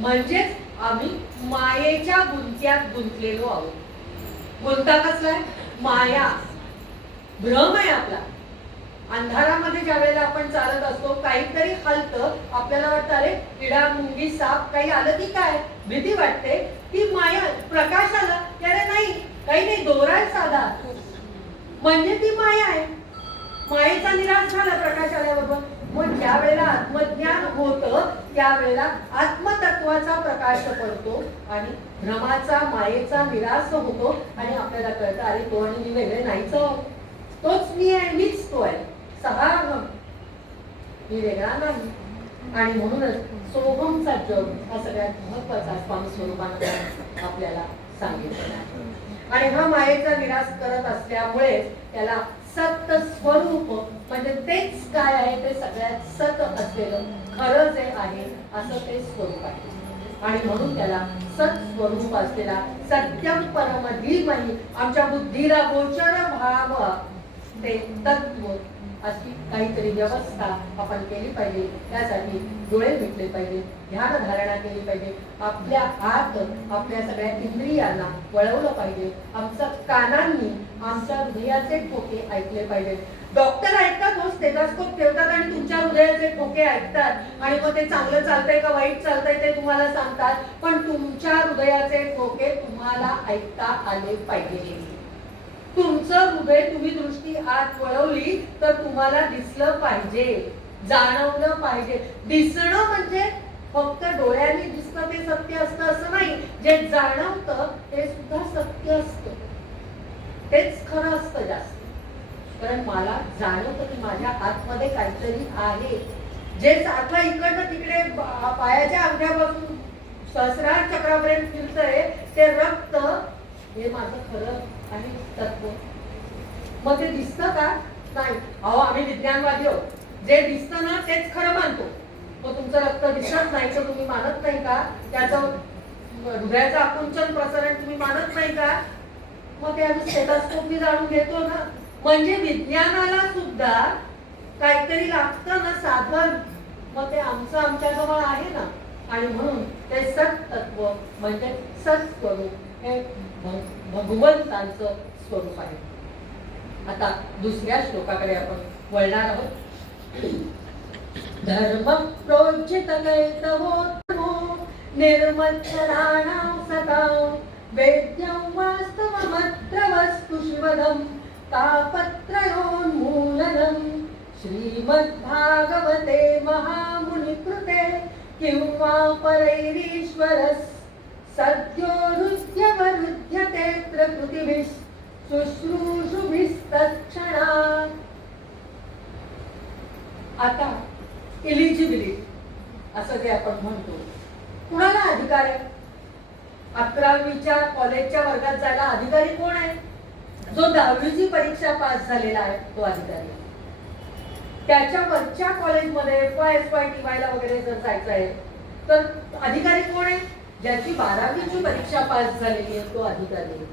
म्हणजेच आम्ही मायेच्या गुंत्यात गुंतलेलो आहोत. गुंता कसलाय? माया, भ्रम आहे आपला. अंधारामध्ये ज्या वेळेला आपण चालत असतो, काहीतरी हलतं, आपल्याला वाटतं अरे किडा, मुंगी, साप काही आलं की काय, भीती वाटते. ती माया. प्रकाश आला त्याला नाही, काही नाही, दोरा साधा, म्हणजे ती माया आहे. मायेचा निराश झाला प्रकाश आल्याबरोबर. मग ज्या वेळेला आत्मज्ञान होतं त्यावेळेला आत्मतत्वाचा प्रकाश पडतो आणि भ्रमाचा, मायेचा निराश होतो आणि आपल्याला कळतं अरे तो आणि मी वेगळे नाहीच, तोच मी आहे, मीच तो आहे. सहा भ्रम, मी वेगळा नाही. आणि म्हणूनच सोहमचा जग हा सगळ्यात महत्वाचा स्वामी स्वरूपानं आपल्याला सांगितलेला आहे. आणि हा मायेचा निराश करत असल्यामुळे त्याला सत स्वरूप, म्हणजे तेच काय आहे ते सगळ्यात सत असलेलं खरं जे आहे असं ते स्वरूप आहे. आणि म्हणून त्याला सत स्वरूप असलेला सत्यम परम धीमहि, आमच्या बुद्धीला गोचर भाव ते तत्व, अशी काहीतरी व्यवस्था आपण केली पाहिजे. त्यासाठी डोळे मिटले पाहिजे, ध्यान धारणा केली पाहिजे, आपल्या आत आपल्या सगळ्या इंद्रियांना वळवलं पाहिजे. आमच्या कानांनी आमच्या हृदयाचे ठोके ऐकले पाहिजे. डॉक्टर ऐकतात, हो स्टेथोस्कोप ठेवतात आणि तुमच्या हृदयाचे ठोके ऐकतात आणि मग ते चांगलं चालतंय का वाईट चालतंय ते तुम्हाला सांगतात. पण तुमच्या हृदयाचे ठोके तुम्हाला ऐकता आले पाहिजे. तुमचं हृदय तुम्ही दृष्टी आत वळवली तर तुम्हाला दिसलं पाहिजे, जाणवलं पाहिजे. दिसणं म्हणजे फक्त डोळ्यांनी दिसतं ते सत्य असतं असं नाही. जे जाणवतं ते सुद्धा सत्य असतं, तेच खरं असतं जास्त. कारण मला जाणवतं की माझ्या आतमध्ये काहीतरी आहे. जे सारखं इकडनं तिकडे पायाच्या अंगठ्यापासून सहस्रार चक्रापर्यंत फिरतंय ते रक्त, हे माझं खरं आणि तत्व. मग ते दिसतं का? नाही. अहो आम्ही विज्ञानवादी आहोत, जे दिसतं ना तेच खरं मानतो. मग तुमचं रक्त दिसत नाही तर तुम्ही मानत नाही का? त्याचं हृदयाचं आकुंचन प्रसारण तुम्ही मानत नाही का? मग ते आम्ही स्टेथोस्कोपनी जाणून घेतो ना. म्हणजे विज्ञानाला सुद्धा काहीतरी लागतं ना साधन, मग ते आमचं आमच्याजवळ आहे ना. आणि म्हणून ते सत तत्व म्हणजे सत स्वरूप हे भगवंतांचं स्वरूप आहे. आता दुसऱ्या श्लोकाकडे आपण वळणार आहोत. धर्म प्रोज्झित कैतवो निर्मत्सराणां सतां वेद्यं वास्तवमत्र वस्तु शिवदं तापत्रयोन्मूलनम् श्रीमद्भागवते महामुनिकृते किंवा परैरीश्वरस् सद्योरुद्यवरुध्यते प्रकृतिभिः शुश्रूषुभिस्तत्क्षणात्. आता इलिजिबिलिटी असं जे आपण म्हणतो, कुणाला अधिकार आहे? 11वीच्या कॉलेजच्या वर्गात जायला अधिकारी कोण आहे? जो 10वीची परीक्षा पास झालेला आहे तो अधिकारी. त्याच्या वरच्या कॉलेजमध्ये FY, ला वगैरे जर जायचं आहे तर अधिकारी कोण आहे? ज्याची 12वीची परीक्षा पास झालेली आहे तो अधिकारी.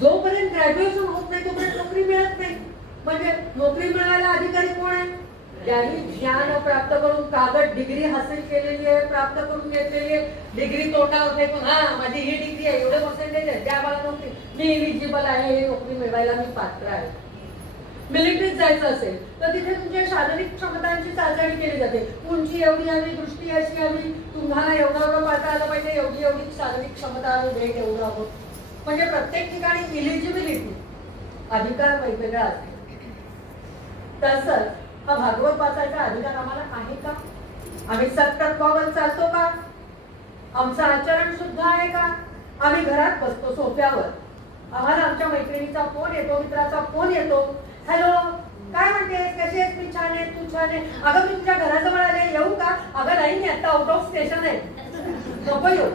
जोपर्यंत ग्रॅज्युएशन होत नाही तोपर्यंत नोकरी मिळत नाही. म्हणजे नोकरी मिळायला अधिकारी कोण आहे? ज्यांनी ज्ञान प्राप्त करून कागद डिग्री हासिल केलेली आहे, प्राप्त करून घेतलेली आहे. डिग्री तोंडावर फेकून हा माझी ही डिग्री आहे, एवढे पर्सेंटेज आहे, द्या मला नोकरी, मी इलिजिबल आहे, हे नोकरी मिळवायला मी पात्र आहे. मिलिटरीत जायचं असेल तर तिथे तुमच्या शारीरिक क्षमतांची चाचणी केली जाते. उंची एवढी हवी, दृष्टी अशी हवी, तुम्हाला एवढं पाहता आलं पाहिजे, एवढी शारीरिक क्षमता वेग एवढं हवं. म्हणजे प्रत्येक ठिकाणी इलिजिबिलिटी अधिकार वेगवेगळा असतो. तसंच हा भागवत वाचायचा अधिकार आम्हाला आहे का? आम्ही सत्तत्वावर चालतो का? आमचं आचरण सुद्धा आहे का? आम्ही घरात बसतो सोफ्यावर, आम्हाला आमच्या मैत्रिणीचा फोन येतो, मित्राचा फोन येतो, हॅलो काय म्हणतेस, कशी आहेस, मी छान आहे, तू छान आहे, अगं मी तुझ्या घराजवळ आले, येऊ का? अगं नाही, मी आता आउट ऑफ स्टेशन आहे, नको येऊ.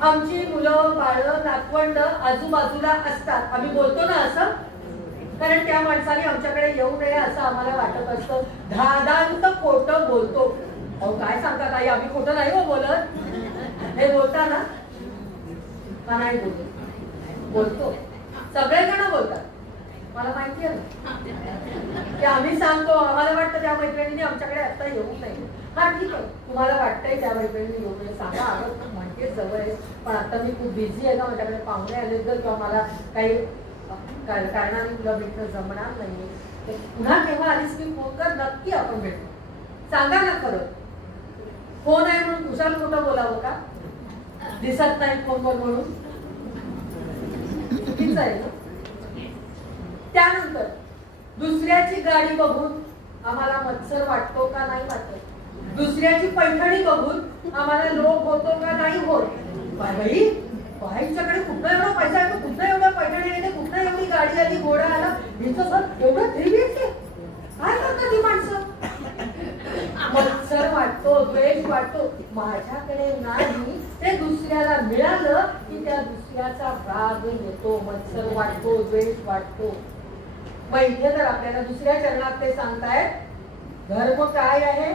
आमची मुलं बाळं नातवंड आजूबाजूला असतात, आम्ही बोलतो ना असं, कारण त्या माणसाने आमच्याकडे येऊ नये असं आम्हाला वाटत असतं. धादांत खोटं बोलतो. अहो काय सांगतात आई, आम्ही खोटं नाही हो बोलत, हे बोलता ना का? नाही बोलतो, सगळेजण बोलतात, मला माहिती आहे ना की आम्ही सांगतो, आम्हाला वाटतं त्या मैत्रिणींनी आमच्याकडे आता येऊ नये. हा ठीक आहे, तुम्हाला वाटतंय त्या मैत्रिणींनी येऊ नये, सांगा. आलं म्हणते जवळ आहे, पण आता मी खूप बिझी आहे का, माझ्याकडे पाहुणे आले तर किंवा मला काही कारणाने तुला भेटणं जमणार नाही, पुन्हा केव्हा आलीस की फोन कर, नक्की आपण भेटू. सांगा ना खरं. फोन आहे म्हणून तुझ्या कुठं बोलावं का, दिसत नाही फोनवर म्हणून, चुकीचं आहे ना. त्यानंतर दुसऱ्याची गाडी बघून आम्हाला मत्सर वाटतो का नाही वाटत, दुसऱ्याची पैठणी बघून आम्हाला लोभ होतो का नाही होत. बाई बाईंच्याकडे कुठं एवढा पैसा आहे, कुठं एवढं पैठणी येते, कुठं एवढी गाडी आली, घोडा आला, हिचं सर एवढं 3 BHK काय करतात ही माणसं. मत्सर वाटतो, द्वेष वाटतो. माझ्याकडे नाही ते दुसऱ्याला मिळालं की त्या दुसऱ्याचा राग येतो, मत्सर वाटतो, द्वेष वाटतो. मग इथे तर आपल्याला दुसऱ्या चरणात ते सांगतायत, धर्म काय आहे,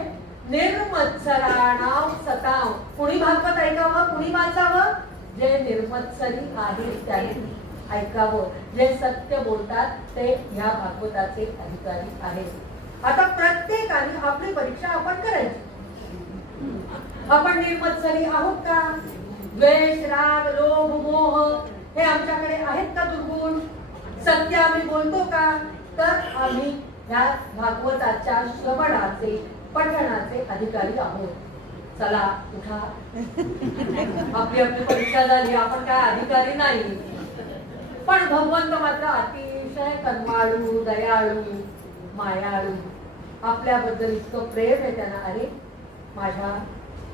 निर्मत्सराणां सतां. कुणी भागवत ऐकावं, कुणी वाचावं, जे निर्मत्सरी आहेत त्यांनी ऐकावं, जे सत्य बोलतात ते ह्या भागवताचे अधिकारी आहेत. आता प्रत्येकाने आपली परीक्षा आपण करायची. आपण निर्मत्सरी आहोत का, द्वेष, राग, लोभ, मोह हे आमच्याकडे आहेत का दुर्गुण, सत्य आम्ही बोलतो का, तर आम्ही ह्या भागवताच्या श्रवणाचे, पठणाचे अधिकारी आहोत. चला उठा, आपली आपली परीक्षा झाली, आपण काय अधिकारी नाही. पण भगवंत मात्र अतिशय कन्माळू, दयाळू, मायाळू, आपल्याबद्दल इतकं प्रेम आहे त्यांना. अरे माझ्या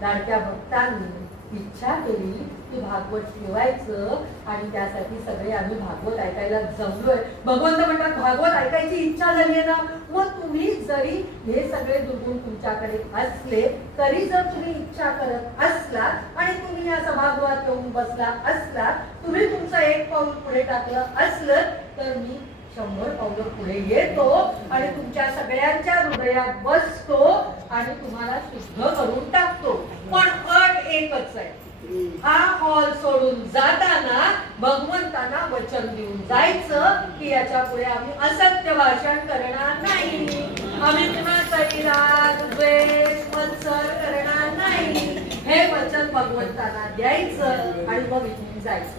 लाडक्या भक्तांनी इच्छा केली की भागवत ठेवायचं आणि त्यासाठी सगळे आम्ही भागवत ऐकायला जमलोय. भगवंत म्हणतात भागवत ऐकायची इच्छा झाली आहे ना, मग तुम्ही जरी हे सगळे दुर्गुण तुमच्याकडे असले तरी जर तुम्ही इच्छा करत असलात आणि तुम्ही या सभागृहात येऊन बसला असलात, तुम्ही तुमचं एक पाऊल पुढे टाकलं असलं तर मी 100 पावलं पुढे येतो आणि तुमच्या सगळ्यांच्या हृदयात बसतो आणि तुम्हाला शुद्ध करून टाकतो. पण अट एकच आहे, हा हॉल सोडून जाताना भगवंतांना वचन देऊन जायचं की याच्या पुढे आम्ही असत्य भाषण करणार नाही, आम्ही कुणाचाही राग, द्वेष, मत्सर करणार नाही. हे वचन भगवंतांना द्यायचं आणि मग इथून जायचं.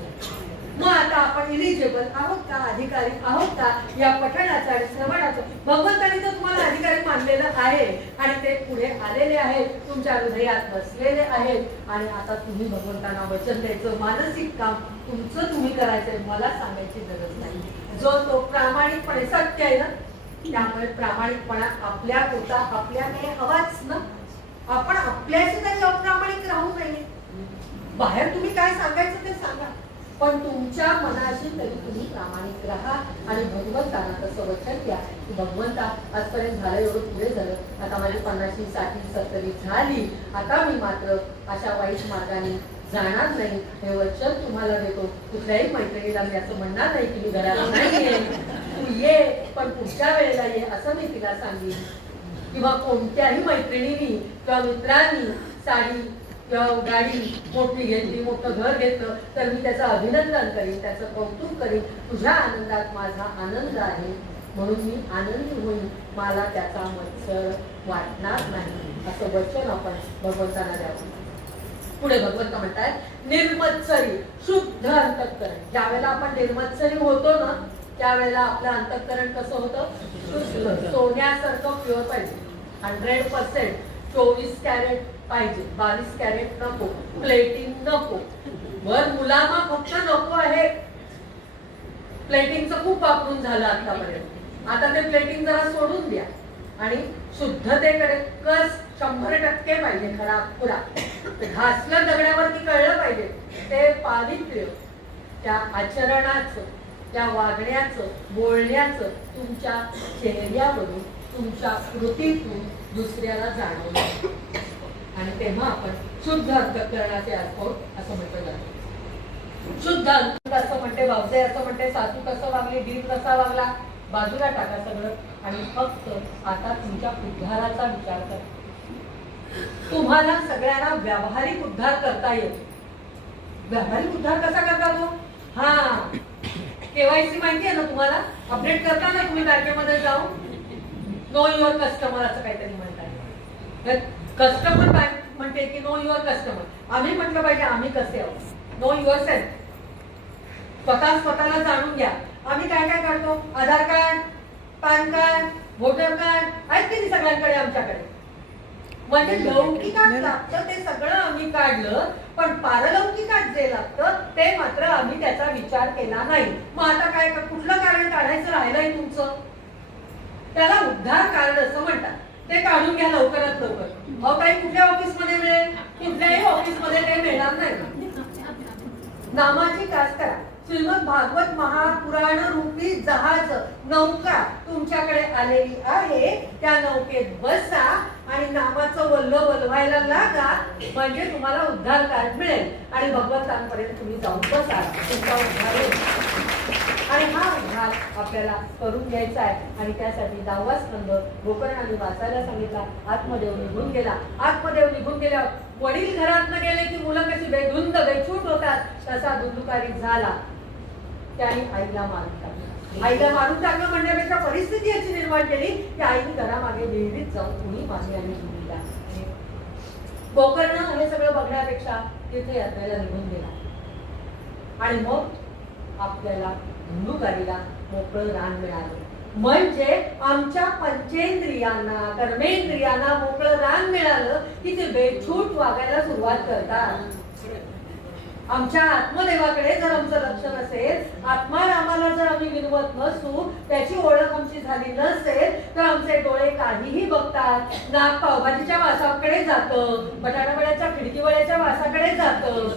मग आता आपण इलिजिबल आहोत का, अधिकारी आहोत का या पठणाचं आणि श्रवणाचं. भगवंतांनी तर तुम्हाला अधिकारी मानलेलं आहे आणि ते पुढे आलेले आहेत, तुमच्या हृदयात बसलेले आहेत आणि आता तुम्ही भगवंतांना वचन द्यायचं मानसिक काम तुमचं तुम्ही करायचंय, मला सांगायची गरज नाही. जो तो प्रामाणिकपणे, सत्य आहे ना, त्यामुळे प्रामाणिकपणा आपल्या पोटा आपल्याकडे हवाच ना. आपण आपल्याशी तरी अप्रामाणिक राहू नये. बाहेर तुम्ही काय सांगायचं ते सांगा, पण तुमच्या मनाशी तरी तुम्ही प्रामाणिक राहा आणि भगवंतांना तसं वचन द्या की भगवंता आजपर्यंत झालं एवढं पुढे झालं, आता माझी 50, 60, 70 झाली, आता मी मात्र अशा वाईट मार्गाने जाणार नाही, हे वचन तुम्हाला देतो. कुठल्याही मैत्रिणीला मी असं म्हणणार नाही की मी घराला नाही ये, तू ये पण पुढच्या वेळेला ये असं मी तिला सांगेन. किंवा कोणत्याही मैत्रिणींनी किंवा मित्रांनी साडी किंवा गाडी मोठी घेतली, मोठं घर घेतलं तर मी त्याचं अभिनंदन करीन, त्याचं कौतुक करीन. तुझ्या आनंदात माझा आनंद आहे म्हणून मी आनंदी होईन, मला त्याचा मत्सर वाटणार नाही, असं वचन आपण भगवंतांना द्यावं. पुढे भगवंत म्हणतात निर्मत्सरी, शुद्ध अंतःकरण. ज्यावेळेला आपण निर्मत्सरी होतो ना त्यावेळेला आपलं अंतःकरण कसं होतं, शुद्ध, सोन्यासारखं प्युअर पाहिजे, 100%. 24 कॅरेट पाहिजे, 22 कॅरेट नको, प्लेटिंग नको. वर मुलामा फक्त नको आहे, प्लेटिंगचं खूप वापरून झालं आतापर्यंत. आता ते प्लेटिंग जरा सोडून द्या आणि शुद्धतेकडे कस 100% पाहिजे. खराब पुरा घासलं दगडावरती कळलं पाहिजे, ते पावित्र्य त्या आचरणाचं, त्या वागण्याचं, बोलण्याचं तुमच्या चेहऱ्यावरून, तुमच्या कृतीतून दुसऱ्याला जाणवलं आणि तेव्हा आपण शुद्ध अंतःकरणाचे आहोत असं म्हटलं जातं. शुद्ध अंत असं म्हणते, भावजे असं म्हणते, सासू कसं वागली, दीर कसा वागला, बाजूला टाका सगळं आणि फक्त आता तुमच्या उद्धाराचा विचार करा. तुम्हाला सगळ्यांना व्यावहारिक उद्धार करता येतो. व्यावहारिक उद्धार कसा करता तो? हा केवायसी माहिती आहे ना तुम्हाला? अपडेट करता ना तुम्ही बँकेमध्ये जाऊन? नो युअर कस्टमर असं काहीतरी म्हणतात. कस्टमर बँक म्हणते की नो युअर कस्टमर. आम्ही म्हटलं पाहिजे आम्ही कसे आहोत. Know yourself. स्वतःला जाणून घ्या. आम्ही काय काय करतो? Aadhaar card, PAN card, voter card आहेत की सगळ्यांकडे आमच्याकडे. म्हणजे लौकिकात लागतं ते सगळं आम्ही काढलं, पण पारलौकिकात जे लागतं ते मात्र आम्ही त्याचा विचार केला नाही. मग आता काय कुठलं कारण काढायचं राहिलंय तुमचं? त्याला उद्धार कार्ड असं म्हणतात. ते काढून घ्या लवकरात लवकर. अहो काही कुठल्या ऑफिसमध्ये मिळेल? कुठल्याही ऑफिसमध्ये ते मिळणार नाही. नामाची कास करा. श्रीमद भागवत महापुराण रूपी जहाज नौका तुमच्याकडे आलेली आहे. त्या नौकेत बसा आणि नामाचं वल्ल वलवायला लागा, म्हणजे तुम्हाला उद्धार कार्ड मिळेल आणि भगवंतांपर्यंत तुम्ही जाऊन बसा. तुमचा उद्धार होईल. आणि हा उद्धार आपल्याला करून घ्यायचा आहे. आणि त्यासाठी 10वा स्कंद गोकर्णाने वाचायला सांगितला. आत्मदेव निघून गेला. आत्मदेव निघून गेल्यावर वडील घरातनं गेले की मुलं कशी बेधुंद बेछूट होतात, तसा धुंदुकारी झाला. त्याने आईला मारून टाकलं. आईला मारून टाकलं म्हणण्यापेक्षा परिस्थिती अशी निर्माण केली की आईने घरामागे विहिरीत जाऊन कुणी मागे आणि मुलीला. गोकर्ण हे सगळं बघण्यापेक्षा तिथे यात्रेला निघून गेला. आणि मग आपल्याला धुंदुकारीला मोकळं रान मिळालं. म्हणजे आमच्या पंचेंद्रियांना, कर्मेंद्रियांना मोकळं रान मिळालं की ते बेछूट वागायला सुरुवात करतात. आमच्या आत्मदेवाकडे जर आमचं लक्ष नसेल, आत्मारामाला जर आम्ही विनवत नसू, त्याची ओळख आमची झाली नसेल, तर आमचे डोळे काहीही बघतात. नाक पावभाजीच्या वासाकडे जातं, बटाटा वड्याच्या खिडकी वड्याच्या वासाकडे जातं.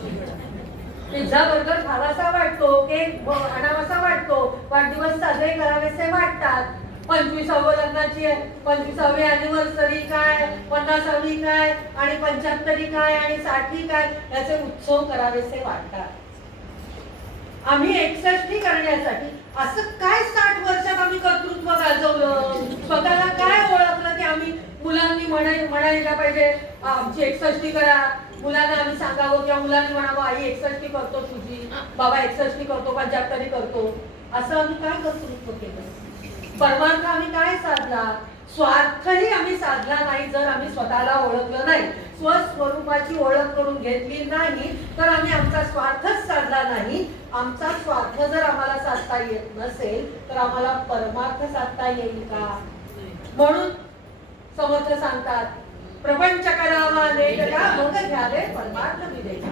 पिझ्झा बर्गर खावासा वाटतो, केक आणावासा वाटतो, वाढदिवस साजरे करावेसे वाटतात. 25वे लग्नाची 25वी अॅनिव्हर्सरी काय, 50वी काय आणि 75 काय आणि 60 काय याचे उत्सव करावेसे वाटतात. आम्ही 61 करण्यासाठी असं काय 60 वर्षात आम्ही कर्तृत्व गाजवलं, स्वतःला काय ओळखलं की आम्ही मुलांनी म्हणायला पाहिजे आमची 61 करा. मुलांना आम्ही सांगावं किंवा मुलांनी म्हणावं आई 61 करतो तुझी, बाबा 61 करतो, 75 करतो. असं आम्ही काय कर्तृत्व केलं? परमार्थ आम्ही काय साधला? स्वार्थही आम्ही साधला नाही. जर आम्ही स्वतःला ओळखलं नाही, स्वस्वरूपाची ओळख करून घेतली नाही, तर आम्ही आमचा स्वार्थच साधला नाही. आमचा स्वार्थ जर आम्हाला साधता येत नसेल, तर आम्हाला परमार्थ साधता येईल का? म्हणून समर्थ सांगतात, प्रपंच करावा नेटका मग घ्यावे परमार्थ विवेक.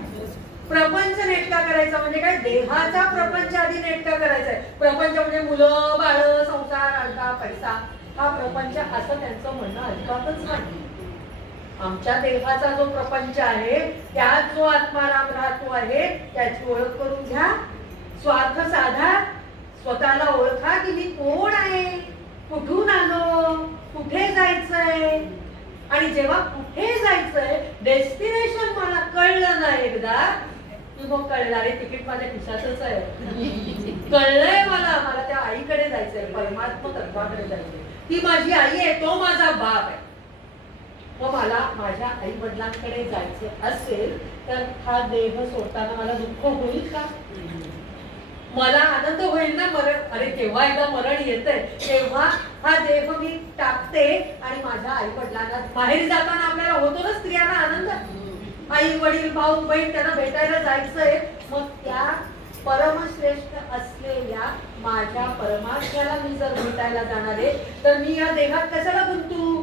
प्रपंच नेटका करायचा म्हणजे काय? देहाचा प्रपंच आधी नेटका करायचा आहे. प्रपंच म्हणजे मुलं बाळ, संसार, अडका, पैसा, हा प्रपंच असं त्यांचं म्हणणं अजिबातच नाही. आमच्या देहाचा जो प्रपंच आहे, त्यात जो आत्माराम राहतो आहे, त्याची ओळख करून घ्या. स्वार्थ साधा, स्वतःला ओळखा की मी कोण आहे, कुठून आलो, कुठे जायचंय. आणि जेव्हा कुठे जायचंय, डेस्टिनेशन मला कळलं ना एकदा की मग कळणारे तिकीट माझ्या खिशातच आहे. कळलंय मला त्या आईकडे जायचंय, परमात्मा तत्वाकडे जायचंय. ती माझी आई आहे, तो माझा बाप आहे. मग मला माझ्या आई वडिलांकडे जायचं असेल तर हा देह सोडताना मला दुःख होईल का? मला आनंद होईल ना? मरण, अरे तेव्हा एकदा मरण येतंय तेव्हा हा देह मी टाकते आणि माझ्या आई वडिलांना बाहेर जाताना आपल्याला होतो ना स्त्रियांना आनंद, आई वडील भाऊ बहीण त्यांना भेटायला जायचंय. मग त्या परमश्रेष्ठ असलेल्या माझ्या परमात्म्याला मी जर भेटायला जाणार आहे, तर मी या देहात कशाला गुंतू?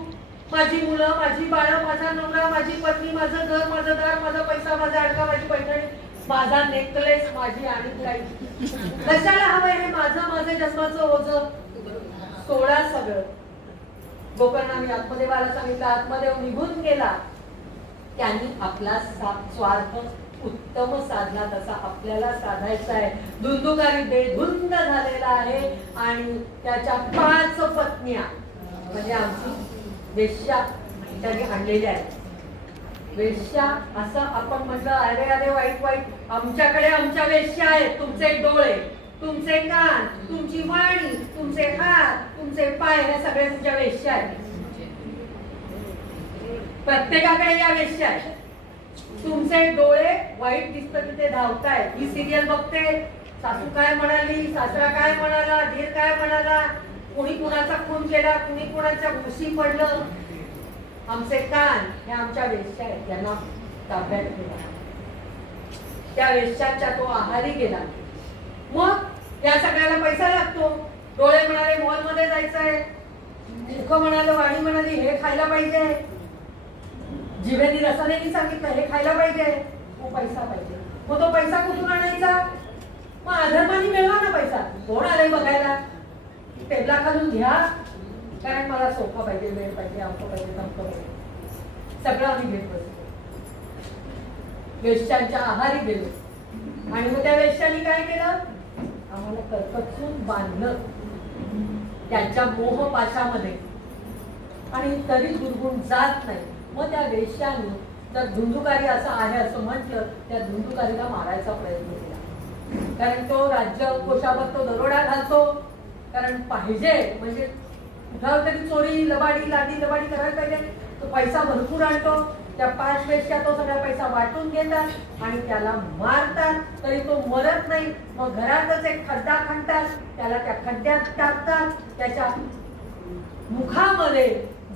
माझी मुलं, माझी बाळं, माझा नवरा, माझी पत्नी, माझं घर, माझं दार, माझा पैसा, माझा अडका, माझी पैठणी, माझा नेकलेस, माझी आणि काही कशाला हवंय हे माझं जन्माचं ओझं? सोडा सगळं. गोकर्णाने आत्मदेवाला सांगितलं. आत्मदेव निघून गेला. त्यांनी आपला स्वार्थ उत्तम साधला, तसा आपल्याला साधायचा आहे. धुंदुकारी बेधुंद झालेला आहे आणि त्याच्या 5 पत्न्या म्हणजे आमची वेश्या त्यांनी आणलेल्या आहेत. वेश्या असं आपण म्हटलं, अरे अरे वाईट वाईट, आमच्याकडे आमच्या वेश्या आहेत. तुमचे डोळे, तुमचे कान, तुमची वाणी, तुमचे हात, तुमचे पाय, हे सगळे तुमच्या वेश्या आहेत. प्रत्येकाकडे या वेश्या आहेत. तुमचे डोळे वाईट दिसतं की ते धावतायत. ही सिरियल बघते, सासू काय म्हणाली, सासरा काय म्हणाला, धीर काय म्हणाला, कुणी कुणाचा खून केला, कुणी कुणाच्या घुशी पडलं. आमचे कान हे आमच्या वेश्या आहेत, त्यांना ताब्यात ठेवा. त्या वेश्याच्या तो आहारी गेला. मग या सगळ्याला पैसा लागतो. डोळे म्हणाले मॉल मध्ये जायचंय, मुख म्हणाले, वाणी म्हणाली हे खायला पाहिजे, जिभेनी रसाने सांगितलं हे खायला पाहिजे, मग पैसा पाहिजे. मग तो पैसा कुठून आणायचा? मग अधर्मानी मिळवा ना पैसा. कोण आलंय बघायला? टेबला खालून घ्या, कारण मला सोफा पाहिजे, वेळ पाहिजे, आमचं पाहिजे, तमकं पाहिजे, सगळं आम्ही घेत बसतो. वेश्यांच्या आहारी गेलो आणि मग त्या वेश्यांनी काय केलं? आम्हाला कर्कचून बांधलं त्यांच्या मोहपाशामध्ये, आणि तरी दुर्गुण जात नाही. मग त्या वेश्याने जर धुंदुकारी असं आहे असं म्हटलं, त्या धुंदुकारीला मारायचा प्रयत्न केला. कारण तो राज्य कोशावर तो दरोडा घालतो, कारण पाहिजे म्हणजे कुठं तरी चोरी लबाडी लाडी लबाडी करायला पाहिजे. तो पैसा भरपूर आणतो. त्या 5 वेश्या तो सगळा पैसा वाटून घेतात आणि त्याला मारतात, तरी तो मरत नाही. मग घरातच एक खड्डा खणतात, त्याला त्या खड्ड्यात टाकतात, त्याच्या मुखामध्ये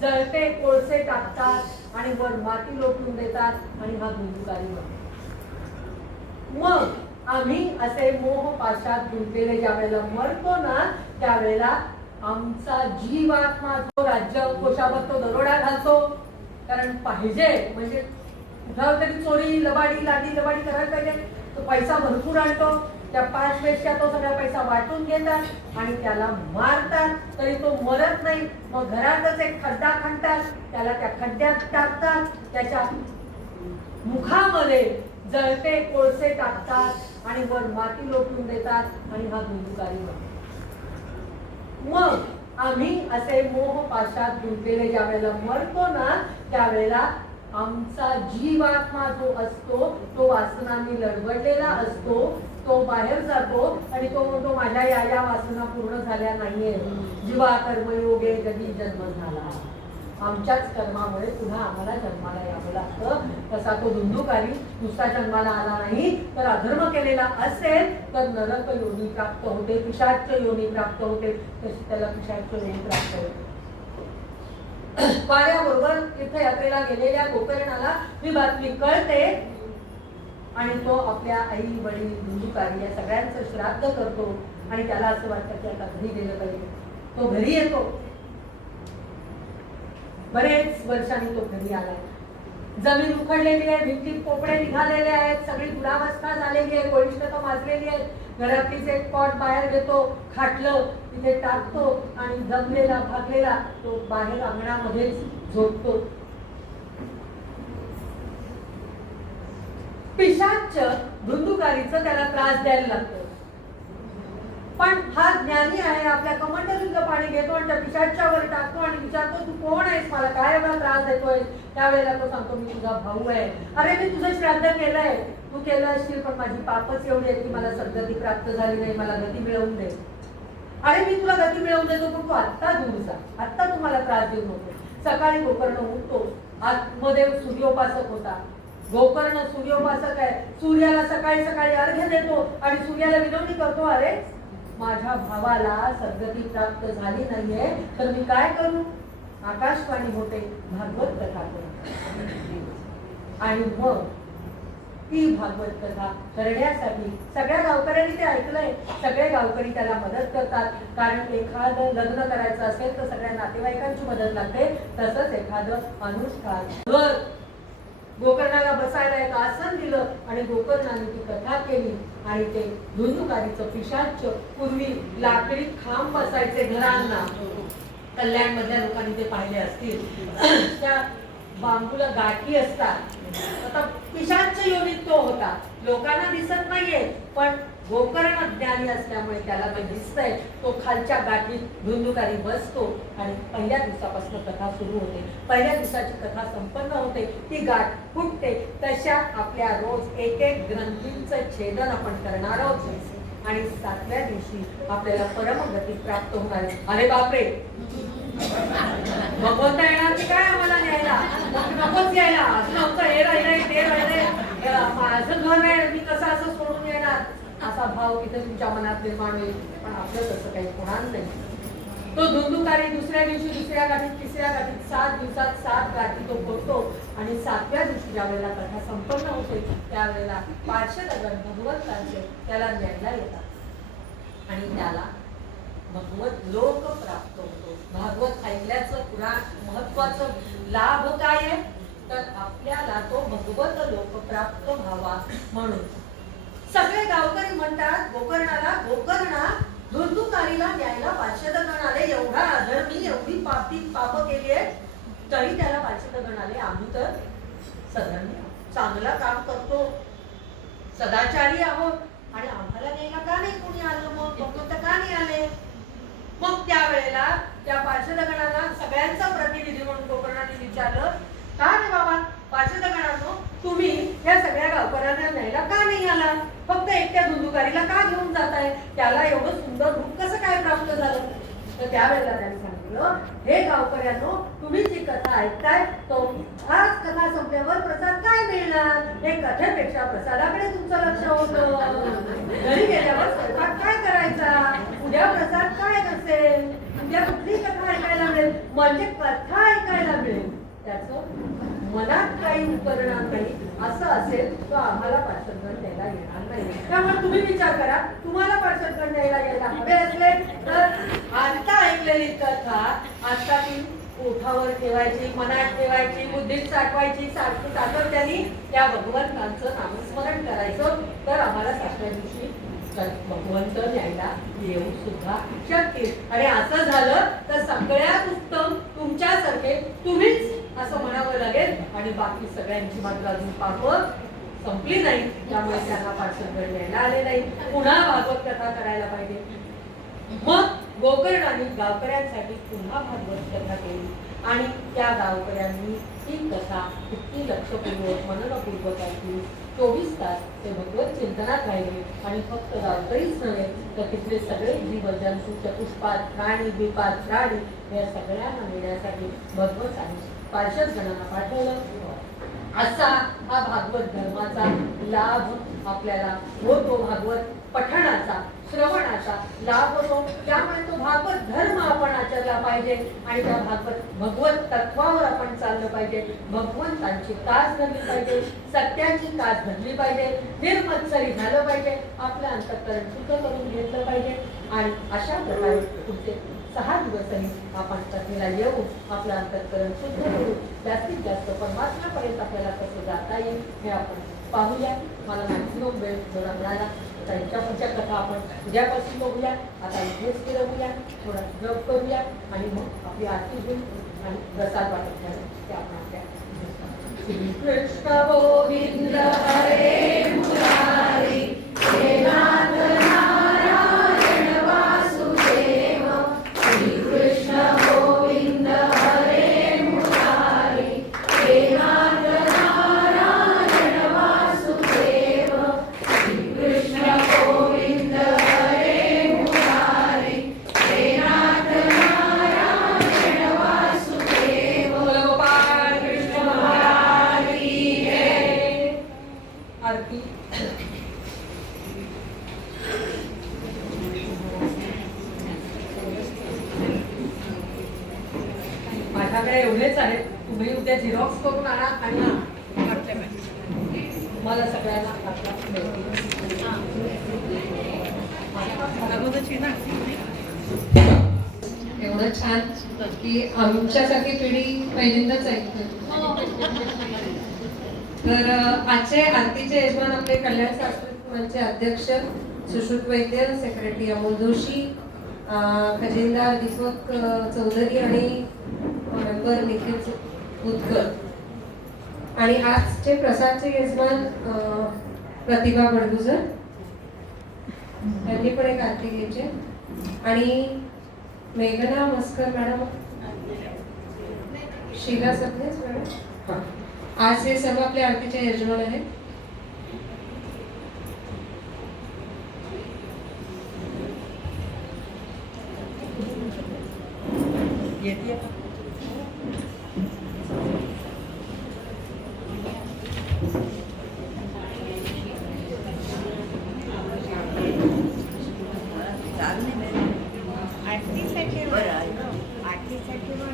जळते कोळसे टाकतात आणि वर माती लोटून देतात, आणि हा धुंदुकारी बनतो. मग आम्ही असे मोह पाशात गुंतलेले ज्या वेळेला मरतो ना, त्यावेळेला आमचा जीव आत्मा जो राज्य कोशावर तो दरोडा घालतो, कारण पाहिजे म्हणजे कुठं तरी चोरी लबाडी लाडी लबाडी करायला पाहिजे. तो पैसा भरपूर आणतो. त्या 5 वेश्या तो सगळा पैसा वाटून घेतात आणि त्याला मारतात, तरी तो मरत नाही. मग घरातच एक खड्डा खणतात, त्याला त्या खड्ड्यात टाकतात, त्याच्या मुखामध्ये जळते कोळसे टाकतात आणि वर माती लोटून देतात, आणि हा धुंदुकारी बनतो. मग आम्ही असे मोह पाशात गुंतलेले ज्या वेळेला मरतो ना, त्यावेळेला आमचा जीव आत्मा जो असतो तो वासनांनी लडबडलेला असतो. तो बाहेर जातो आणि तो म्हणतो माझ्या या वासना पूर्ण झाल्या नाहीये. जीवा कर्मयोगे कधी जन्म झाला. आमच्याच कर्मामुळे पुन्हा आम्हाला जन्माला यावं लागतं. तसा तो धुंदुकारी नुसता जन्माला आला नाही, तर अधर्म केलेला असेल तर नरक योनी प्राप्त होते, पिशाच योनी प्राप्त होते. तशी त्याला पिशाच योनी प्राप्त होते. पाण्याबरोबर तीर्थयात्रेला गेलेल्या गोकर्णाला ही बातमी कळते आणि तो आपल्या आई वडील धुंदुकारी या सगळ्यांचं श्राद्ध करतो आणि त्याला असं वाटतं की आता घरी गेलं पाहिजे. तो घरी येतो. बरेच वर्षांनी तो घरी आलाय. जमीन उखडलेली आहे, भिंतीत पोपडे निघालेले आहेत, सगळी दुरावस्था झालेली आहे, कोळिष्टता माजलेली आहे. घरातलीच एक पॉट बाहेर घेतो, खाटलं तिथे टाकतो आणि जमलेला भागलेला तो बाहेर अंगणामध्येच झोपतो. पिशाच धुंदुकारीचं त्याला त्रास द्यायला लागतो. पण हा ज्ञानी आहे, आपल्या कमंडलूचं पाणी घेतो आणि त्या पिशाच्या वर टाकतो आणि विचारतो तू कोण आहेस, मला काय एवढा त्रास देतोय. त्यावेळेला तो सांगतो मी तुझा भाऊ आहे. अरे मी तुझं श्राद्ध केलंय, तू केलं असशील, पण माझी पापच एवढी आहे की मला सद्गती प्राप्त झाली नाही, मला गती मिळवून दे. अरे मी तुला गती मिळवून देतो, पण तू आत्ता दूर जा, आत्ता तुम्हाला त्रास देऊ नको. सकाळी गोकर्ण उठतो. आत्मदेव सूर्योपासक होता. गोकर्ण सूर्योपासक आहे. सूर्याला सकाळी सकाळी अर्घ्य देतो आणि सूर्याला विनवणी करतो, अरे माझ्या भावाला सद्गती प्राप्त झाली नाहीये तर मी काय करू. आकाशवाणी होते, भागवत कथा करतो. आणि मग ती भागवत कथा करण्यासाठी सगळ्या गावकऱ्यांनी ते ऐकलंय. सगळे गावकरी त्याला मदत करतात, कारण एखादं लग्न करायचं असेल तर सगळ्या नातेवाईकांची मदत लागते. तसंच एखादं अनुष्ठान गोकर्णाला बसायला एक आसन दिलं आणि गोकर्णाने ती कथा केली. आणि ते धुंदुकारीचं पिशाच पूर्वी लाकडी खांब बसायचे घरांना, कल्याण मधल्या लोकांनी ते पाहिले असतील. त्या बांबूला गाठी असतात. आता पिशाच योनीत तो होता, लोकांना दिसत नाहीये, पण गोकर्ण ज्ञानी असल्यामुळे त्याला काही दिसतंय. तो खालच्या गाठीत धुंदुकारी बसतो आणि पहिल्या दिवसापासून कथा सुरू होते. पहिल्या दिवसाची कथा संपन्न होते, ती गाठ फुटते. तशा आपल्या रोज एक एक ग्रंथींचं छेदन आपण करणार आहोत आणि 7व्या दिवशी आपल्याला परमगती प्राप्त होणार आहे. अरे बापरे, भगवंत येणार की काय आम्हाला न्यायला? नकोच यायला, अजून आमचं हे राहिलंय ते राहिलंय, माझं घर आहे, मी कसं असं सोडून येणार. असा भाव तिथे तुमच्या मनात निर्माण होईल. पण आपलं तसं काही होणार नाही. तो धुंदुकारी दुसऱ्या दिवशी दुसऱ्या गाठीत तिसऱ्या गाठीत 7 दिवसात 7 गाठी तो करतो आणि 7व्या दिवशी ज्या वेळेला कथा संपन्न होते त्यावेळेला पार्श्वगण भगवंतांचे त्याला न्यायला येतात आणि त्याला भगवत लोक प्राप्त होतो. भागवत ऐकल्याचं पुराण महत्वाचं लाभ काय आहे तर आपल्याला तो भगवत लोक प्राप्त व्हावा म्हणून सगळे गावकरी म्हणतात गोकर्णाला, गोकर्णा धुंदुकारीला न्यायला पार्श्वगण आले. एवढा अधर्मी एवढी पाप केली आहे तरी त्याला पार्श्वगण आले. आम्ही तर सगळ्यांनी चांगलं काम करतो, सदाचारी आहोत आणि आम्हाला न्यायला का नाही कोणी आलं? मग भगवंत का नाही आले? मग त्यावेळेला त्या पार्श्वगणाला सगळ्यांचा प्रतिनिधी म्हणून गोकर्णाने विचारलं, का रे बाबा पार्श्वगणांनो, तुम्ही या सगळ्या गावकऱ्यांना न्यायला का नाही आला? फक्त एकट्या धुंदुकारीला का घेऊन जाताय? त्याला एवढं सुंदर रूप कसं काय प्राप्त झालं? तर त्यावेळेला त्यांनी सांगितलं, हे गावकऱ्यांनो, तुम्ही जी कथा ऐकताय तो आज कथा संपल्यावर प्रसाद काय मिळणार? हे कथेपेक्षा प्रसादाकडे तुमचं लक्ष होतं. घरी गेल्यावर स्वयंपाक काय करायचा? उद्या प्रसाद काय असेल? उद्या कुठली कथा ऐकायला मिळेल? म्हणजे कथा ऐकायला मिळेल. त्याचं मनात काही परिणाम नाही असं असेल तर आम्हाला पार्श्वगण द्यायला येणार नाही. त्यामुळे तुम्ही विचार करा, तुम्हाला पार्श्वगण द्यायला हवे असले तर आता ऐकलेली कथा आता ती ओठावर ठेवायची, मनात ठेवायची, बुद्धीत साठवायची, सातत्याने त्या भगवंतांचं नामस्मरण करायचं तर आम्हाला 7व्या दिवशी भगवंत न्यायला येऊ सुद्धा शकतील. आणि असं झालं तर सगळ्यात उत्तम तुमच्यासारखे तुम्हीच असं म्हणावं लागेल आणि बाकी सगळ्यांची मात्र अजून पाप संपली नाही. त्यामुळे त्यांना पार्श्वगण न्यायला आले नाही. पुन्हा भागवत कथा करायला पाहिजे. मग गोकर्णाने गावकऱ्यांसाठी पुन्हा भागवत कथा केली आणि त्या गावकऱ्यांनी ही कथा किती लक्षपूर्वक मननपूर्वक ऐकली. 24 तास ते भगवत चिंतनात राहिले आणि फक्त गावकरीच नव्हे तर तिथले सगळे जीवजंतू, चतुष्पाद प्राणी, द्विपाद प्राणी या सगळ्यांना मिळण्यासाठी भगवंतांनी पार्श्वगणांना पाठवलं. असा हा भागवत धर्माचा लाभ आपल्याला होतो. भागवत पठणाचा, श्रवणाचा लाभ होतो. त्यामुळे तो भागवत धर्म आपण आचरला पाहिजे आणि त्या भगवत तत्वावर आपण चाललं पाहिजे. भगवंतांची कास धरली पाहिजे, सत्याची कास धरली पाहिजे, निर्मत्सरी झालं पाहिजे, आपलं अंतःकरण शुद्ध करून घेतलं पाहिजे. आणि अशा प्रकारे पुढचे 6 दिवसही आपण कथेला येऊ, आपलं अंतःकरण शुद्ध करू, जास्तीत जास्त परमात्म्यापर्यंत आपल्याला कसं जाता येईल हे आपण पाहूया. मला मॅक्सिमम वेळ थोडा मिळाला. आता याच्या पुढच्या कथा आपण उद्यापासून बघूया. आता इथेच फिरवूया, थोडा जप करूया आणि मग आपली आरती घेऊ आणि प्रसाद वाटत घ्यायला ते आपण आपल्या श्री कृष्ण गोविंद हरे मुरारी हे नाथ नारायण वासुदेव. श्री कृष्ण गोविंद हरे मुरारी हे नाथ नारायण वासुदेव. श्री कृष्ण गोविंद हरे मुरारी हे नाथ नारायण वासुदेव. गोपाल कृष्ण महाराज की जय. आरती. माझ्याकडे एवढेच आहेत, तुम्ही उद्या झेरॉक्स करून आणा आणि मला सगळ्यांना एवढं छान की आमच्यासारखी पिढी पहिल्यांदाच ऐकते. तर आजचे आरतीचे यजमान आपले कल्याण सांस्कृतिक अध्यक्ष सुश्रुत वैद्य, सेक्रेटरी अमोल जोशी, खजिनदार दीपक चौधरी आणि मेंबर निखिल उदकर. आणि आजचे प्रसादचे यजमान प्रतिभा बडगुजर यांनी पण एक आरती घ्यायचे. आणि मेघना मस्कर मॅडम, शीला सबनेस मॅडम, आज हे सर्व आपल्या आरतीचे यजमान आहेत.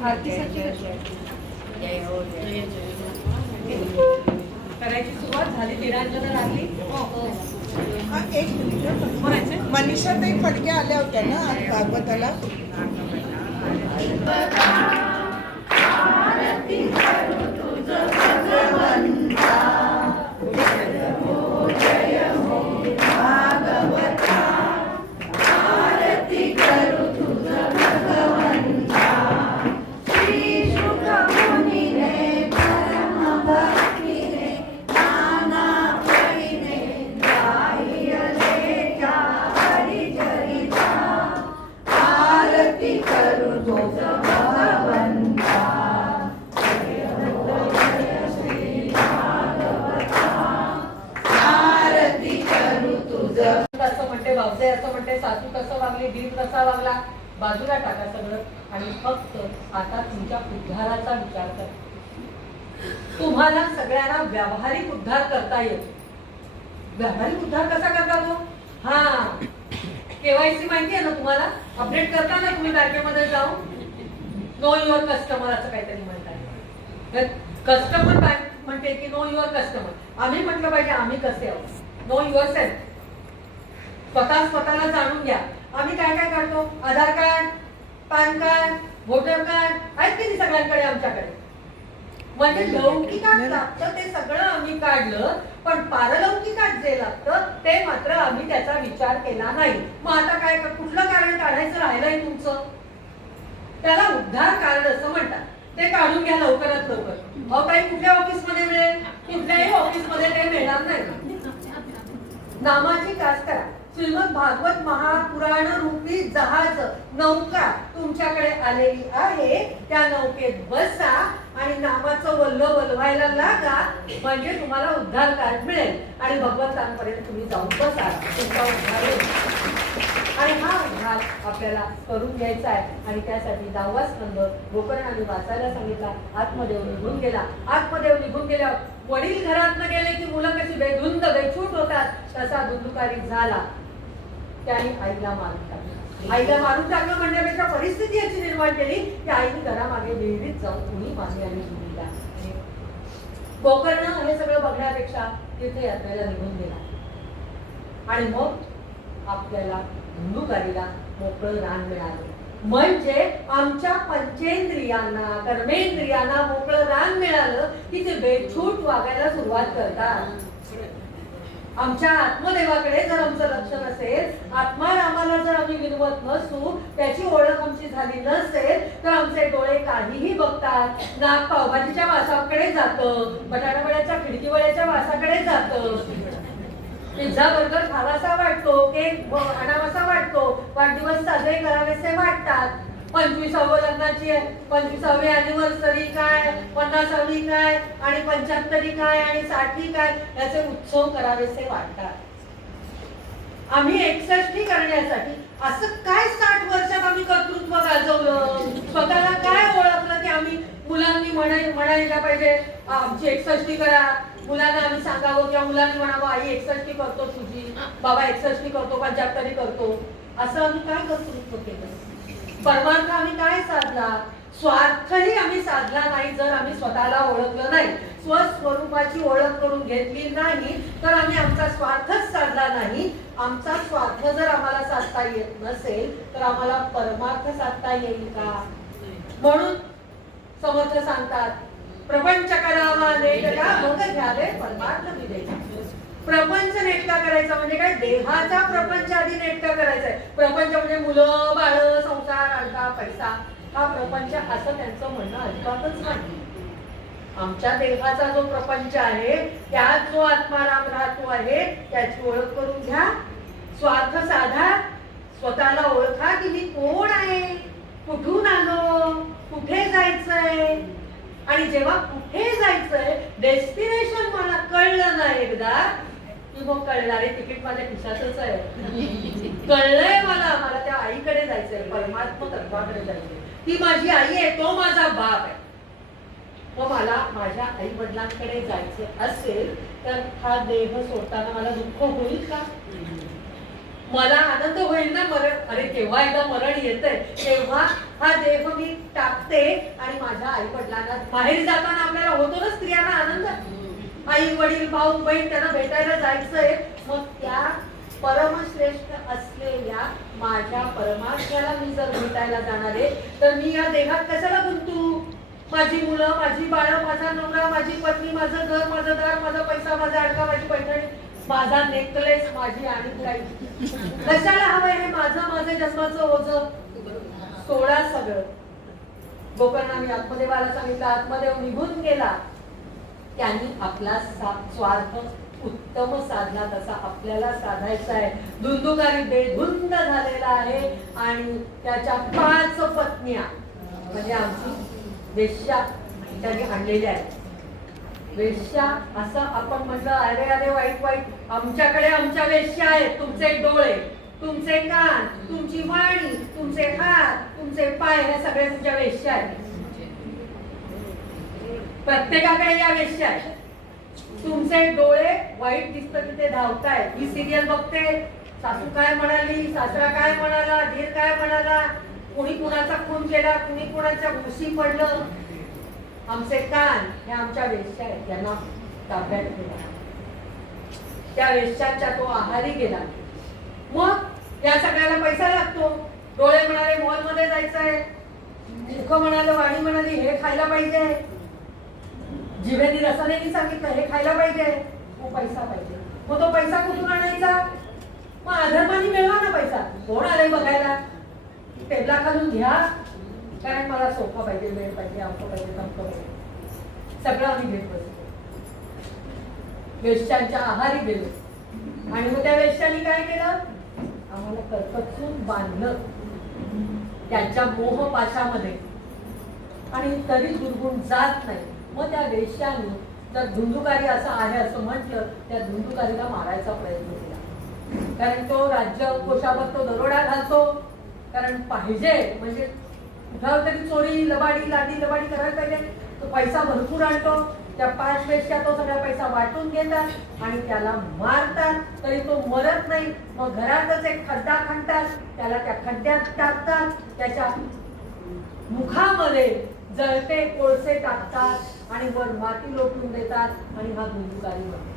आरतीसाठी करायची सुरुवात झाली, निरांजन लागली. एक मिनिट, मनीषा ताई फडके आल्या होत्या ना आज भागवताला. असं म्हणते, बाबजे असं म्हणते, सासू कसं वागली, दीर कसा वागला, बाजूला टाका सगळं आणि फक्त आता तुमच्या उद्धाराचा विचार करा. तुम्हाला सगळ्यांना व्यावहारिक उद्धार करता येतो. व्यावहारिक उद्धार कसा करता तो? हा, केवायसी माहिती आहे ना तुम्हाला? अपडेट करता ना तुम्ही बँकेमध्ये जाऊन, नो युअर कस्टमर असं काहीतरी म्हणतात. कस्टमर बँक म्हणते की नो युअर कस्टमर. आम्ही म्हटलं पाहिजे आम्ही कसे आहोत. Know yourself. स्वतःला जाणून घ्या. आम्ही काय काय करतो? Aadhaar card, PAN card, voter card आहेत की नाही सगळ्यांकडे आमच्याकडे. म्हणजे लौकिकात लागतं ते सगळं आम्ही काढलं, पण पारलौकिकात जे लागतं ते मात्र आम्ही त्याचा विचार केला नाही. मग आता काय, कुठलं कारण काढायचं राहिलंय तुमचं? त्याला उद्धार कार्ड असं म्हणतात. ते काढून घ्या लवकरात लवकर. अहो काही कुठल्या ऑफिसमध्ये मिळेल? कुठल्याही ऑफिसमध्ये ते मिळणार नाही. नामाची कास करा. श्रीमद भागवत महापुराण रूपी जहाज, नौका तुमच्याकडे आलेली आहे. त्या नौकेत बसा आणि नामाचं वल्ल वलवायला लागा, म्हणजे तुम्हाला उद्धार कार्ड मिळेल आणि भगवंतांपर्यंत तुम्ही जाऊन बसा. तुमचा उद्धार होईल. आणि हा उद्धार आपल्याला करून घ्यायचा आहे. आणि त्यासाठी 10वा स्कंद गोकर्णाने वाचायला सांगितला. आत्मदेव निघून गेला. आत्मदेव निघून गेल्यावर वडील घरातनं गेले की मुलं कशी बेधुंद बेछूट होतात, तसा धुंदुकारी झाला. त्याने आईला मारून टाकलं. आईला मारून टाकलं म्हणण्यापेक्षा परिस्थिती अशी निर्माण केली की आईने घरामागे विहिरीत जाऊन कुणी मागे आणि मुलीला. गोकर्ण हे सगळं बघण्यापेक्षा तीर्थयात्रेला निघून गेला. आणि मग आपल्याला धुंदुकारीला मोकळं रान मिळालं. म्हणजे आमच्या पंचेंद्रियांना, कर्मेंद्रियांना मोकळं रान मिळालं की ते बेछूट वागायला सुरुवात करतात. आमच्या आत्मदेवाकडे जर आमचं लक्ष नसेल, आत्मारामाला जर आम्ही विनवत नसू, त्याची ओळख आमची झाली नसेल, तर आमचे डोळे काहीही बघतात. नाक पावभाजीच्या वासाकडे जातं, बटाटा वड्याच्या खिडकी वड्याच्या वासाकडे जातं. पिझ्झा बर्गर खावासा वाटतो, केक आणावासा वाटतो, वाढदिवस साजरे करावेसे वाटतात. 25वे लग्नाची आहे, 25वी अॅनिव्हर्सरी काय, 50वी काय आणि 75 काय आणि 60 काय, याचे उत्सव करावेसे वाटतात. आम्ही 61 करण्यासाठी असं काय 60 वर्षात आम्ही कर्तृत्व गाजवलं, स्वतःला काय ओळखलं की आम्ही मुलांनी म्हणायला पाहिजे आमची 61 करा. मुलांना आम्ही सांगावं किंवा मुलांनी म्हणावं आई 61 करतो तुझी, बाबा 61 करतो, 75 करतो. असं आम्ही काय कर्तृत्व केलं? परमार्थ आम्ही काय साधला? स्वार्थही आम्ही साधला नाही. जर आम्ही स्वतःला ओळखलं नाही, स्वस्वरूपाची ओळख करून घेतली नाही, तर आम्ही आमचा स्वार्थच साधला नाही. आमचा स्वार्थ जर आम्हाला साधता येत नसेल, तर आम्हाला परमार्थ साधता येईल का? म्हणून समर्थ सांगतात, प्रपंच करावा नेटका, मग घ्यावे परमार्थ विवेक. प्रपंच नेटका करायचा म्हणजे काय? देहाचा प्रपंच आधी नेटका करायचा आहे. प्रपंच म्हणजे मुलं बाळ, संसार, अडका, पैसा, हा प्रपंच असं त्यांचं म्हणणं अजिबातच नाही. आमच्या देहाचा जो प्रपंच आहे, त्यात जो आत्माराम राहतो आहे, त्याची ओळख करून घ्या. स्वार्थ साधा, स्वतःला ओळखा की मी कोण आहे, कुठून आलो, कुठे जायचंय. आणि जेव्हा कुठे जायचंय, डेस्टिनेशन मला कळलं ना एकदा की मग कळणारे तिकीट माझ्या खिशातच आहे. कळलंय मला त्या आईकडे जायचंय, परमात्मा तत्वाकडे जायचंय. ती माझी आई आहे, तो माझा बाप आहे. मग मला माझ्या आई वडिलांकडे जायचं असेल तर हा देह सोडताना मला दुःख होईल का? मला आनंद होईल ना मरण, अरे केव्हा एकदा मरण येतंय तेव्हा हा देह मी टाकते आणि माझ्या आई वडिलांना बाहेर जाताना आपल्याला होतो ना स्त्रियांना आनंद, आई वडील भाऊ बहीण त्यांना भेटायला जायचंय, मग त्या परमश्रेष्ठ असलेल्या माझ्या परमात्म्याला मी जर भेटायला जाणार आहे तर मी या देहात कशाला गुंतू? माझी मुलं, माझी बाळं, माझा नवरा, माझी पत्नी, माझं घर, माझं दार, माझा पैसा, माझा अडका, माझी पैठणी, माझा नेकलेस, माझी आणि काही कशाला हवंय हे माझं जन्माचं ओझं सोडा सगळं. गोकर्णाने आत्मदेवाला सांगितलं, आत्मदेव निघून गेला, त्यांनी आपला स्वार्थ उत्तम साधला तसा आपल्याला साधायचा आहे. धुंदुकारी बेधुंद झालेला आहे आणि त्याच्या 5 पत्न्या म्हणजे आमची वेश्या त्यांनी आणलेल्या आहेत. वेश्या असं आपण म्हटलं, अरे अरे वाईट वाईट, आमच्याकडे आमच्या वेश्या आहेत. तुमचे डोळे, तुमचे कान, तुमची वाणी, तुमचे हात, तुमचे पाय, हे सगळे तुमच्या वेश्या आहेत. प्रत्येकाकडे या वेश्या आहेत. तुमचे डोळे वाईट दिसतं की ते धावतायत. ही सिरियल बघते, सासू काय म्हणाली, सासरा काय म्हणाला, धीर काय म्हणाला, कुणी कुणाचा खून केला, कुणी कुणाच्या घुशी पडलं. आमचे कान हे आमच्या वेश्या आहेत, त्यांना ताब्यात ठेवा. त्या वेश्याच्या तो आहारी गेला. मग या सगळ्याला पैसा लागतो. डोळे म्हणाले मॉलमध्ये जायचंय, मुख म्हणाले, वाणी म्हणाली हे खायला पाहिजे, जिभेनी रसाने सांगितलं हे खायला पाहिजे, मग पैसा पाहिजे. मग तो पैसा कुठून आणायचा? मग अधर्माने मिळवा ना पैसा. कोण आलंय बघायला? टेबला खालून घ्या, कारण मला सोफा पाहिजे, वेळ पाहिजे, आमचं पाहिजे, तमकं पाहिजे, सगळं आम्ही घेत बसतो. वेश्यांच्या आहारी गेलो आणि मग त्या वेश्यांनी काय केलं? आम्हाला कर्कचून बांधलं त्यांच्या मोहपाशामध्ये आणि तरी दुर्गुण जात नाही. मग त्या वेश्याने जर धुंदुकारी असं आहे असं म्हटलं, त्या धुंदुकारीला मारायचा प्रयत्न केला. कारण तो राज्य कोशावर तो दरोडा घालतो, कारण पाहिजे म्हणजे कुठं तरी चोरी लबाडी लाडी लबाडी करायला पाहिजे. तो पैसा भरपूर आणतो. त्या 5 वेश्या तो सगळा पैसा वाटून घेतात आणि त्याला मारतात, तरी तो मरत नाही. मग घरातच एक खड्डा खणतात, त्याला त्या खड्ड्यात टाकतात, त्याच्या मुखामध्ये जळते कोळसे टाकतात आणि वर माती लोटून देतात आणि हा धुंदुकारी बनतो.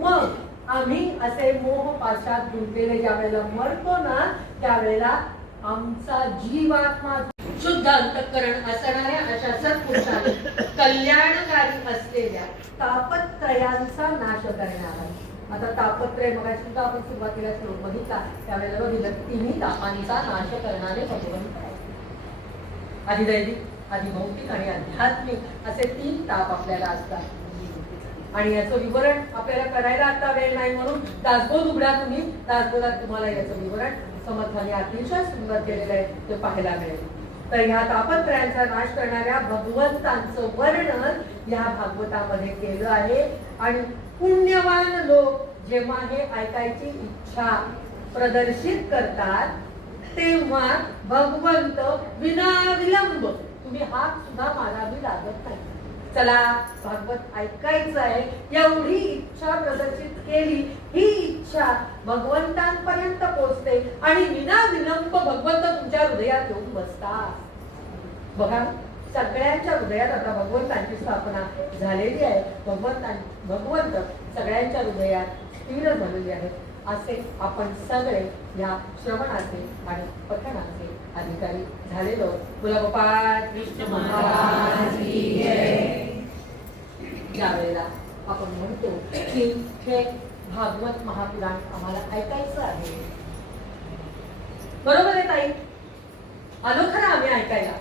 मग आम्ही असे मोह पाशात गुंतलेले ज्या वेळेला मरतो ना, त्यावेळेला आमचा जीवात्मा शुद्ध अंतःकरण असणाऱ्या अशा सत्पुरुषाने कल्याणकारी असलेल्या तापत्रयांचा नाश करणारा. आता तापत्रय मग सुद्धा आपण सुरुवातीला श्लोक बघितला, त्यावेळेला बघितलं 3 तापांचा नाश करणारे भगवंत आहे. अधिदैविक, अधिभौतिक आणि आध्यात्मिक असे 3 ताप आपल्याला असतात आणि याचं विवरण आपल्याला करायला आता वेळ नाही, म्हणून दासबोध उघडा तुम्ही. दासबोधात तुम्हाला याचं विवरण समर्थाने अतिशय सुंदर केलेलं आहे, ते पाहायला मिळेल. तर ह्या तापत्रयांचा नाश करणाऱ्या भगवंतांचं वर्णन या भागवतामध्ये केलं आहे. आणि पुण्यवान लोक जेव्हा हे ऐकायची इच्छा प्रदर्शित करतात तेव्हा भगवंत विनाविलंब, तुम्ही हात सुद्धा मारावी लागत नाही, चला भागवत ऐकायचं आहे, एवढी इच्छा प्रदर्शित केली, ही इच्छा भगवंतांपर्यंत पोहोचते आणि विनाविलंब भगवंत तुमच्या हृदयात येऊन बसतात. बघा, सगळ्यांच्या हृदयात आता भगवंतांची स्थापना झालेली आहे. भगवंत सगळ्यांच्या हृदयात स्थिर झालेले आहेत. असे आपण सगळे या श्रवणाचे आणि पठणाचे अधिकारी झालेलो. बोला गोपाळ कृष्ण महाराज की जय. यावेळेला आपण म्हणतो की हे भागवत महापुराण आम्हाला ऐकायचं आहे. बरोबर आहे ताई? आलो खरं आम्ही ऐकायला.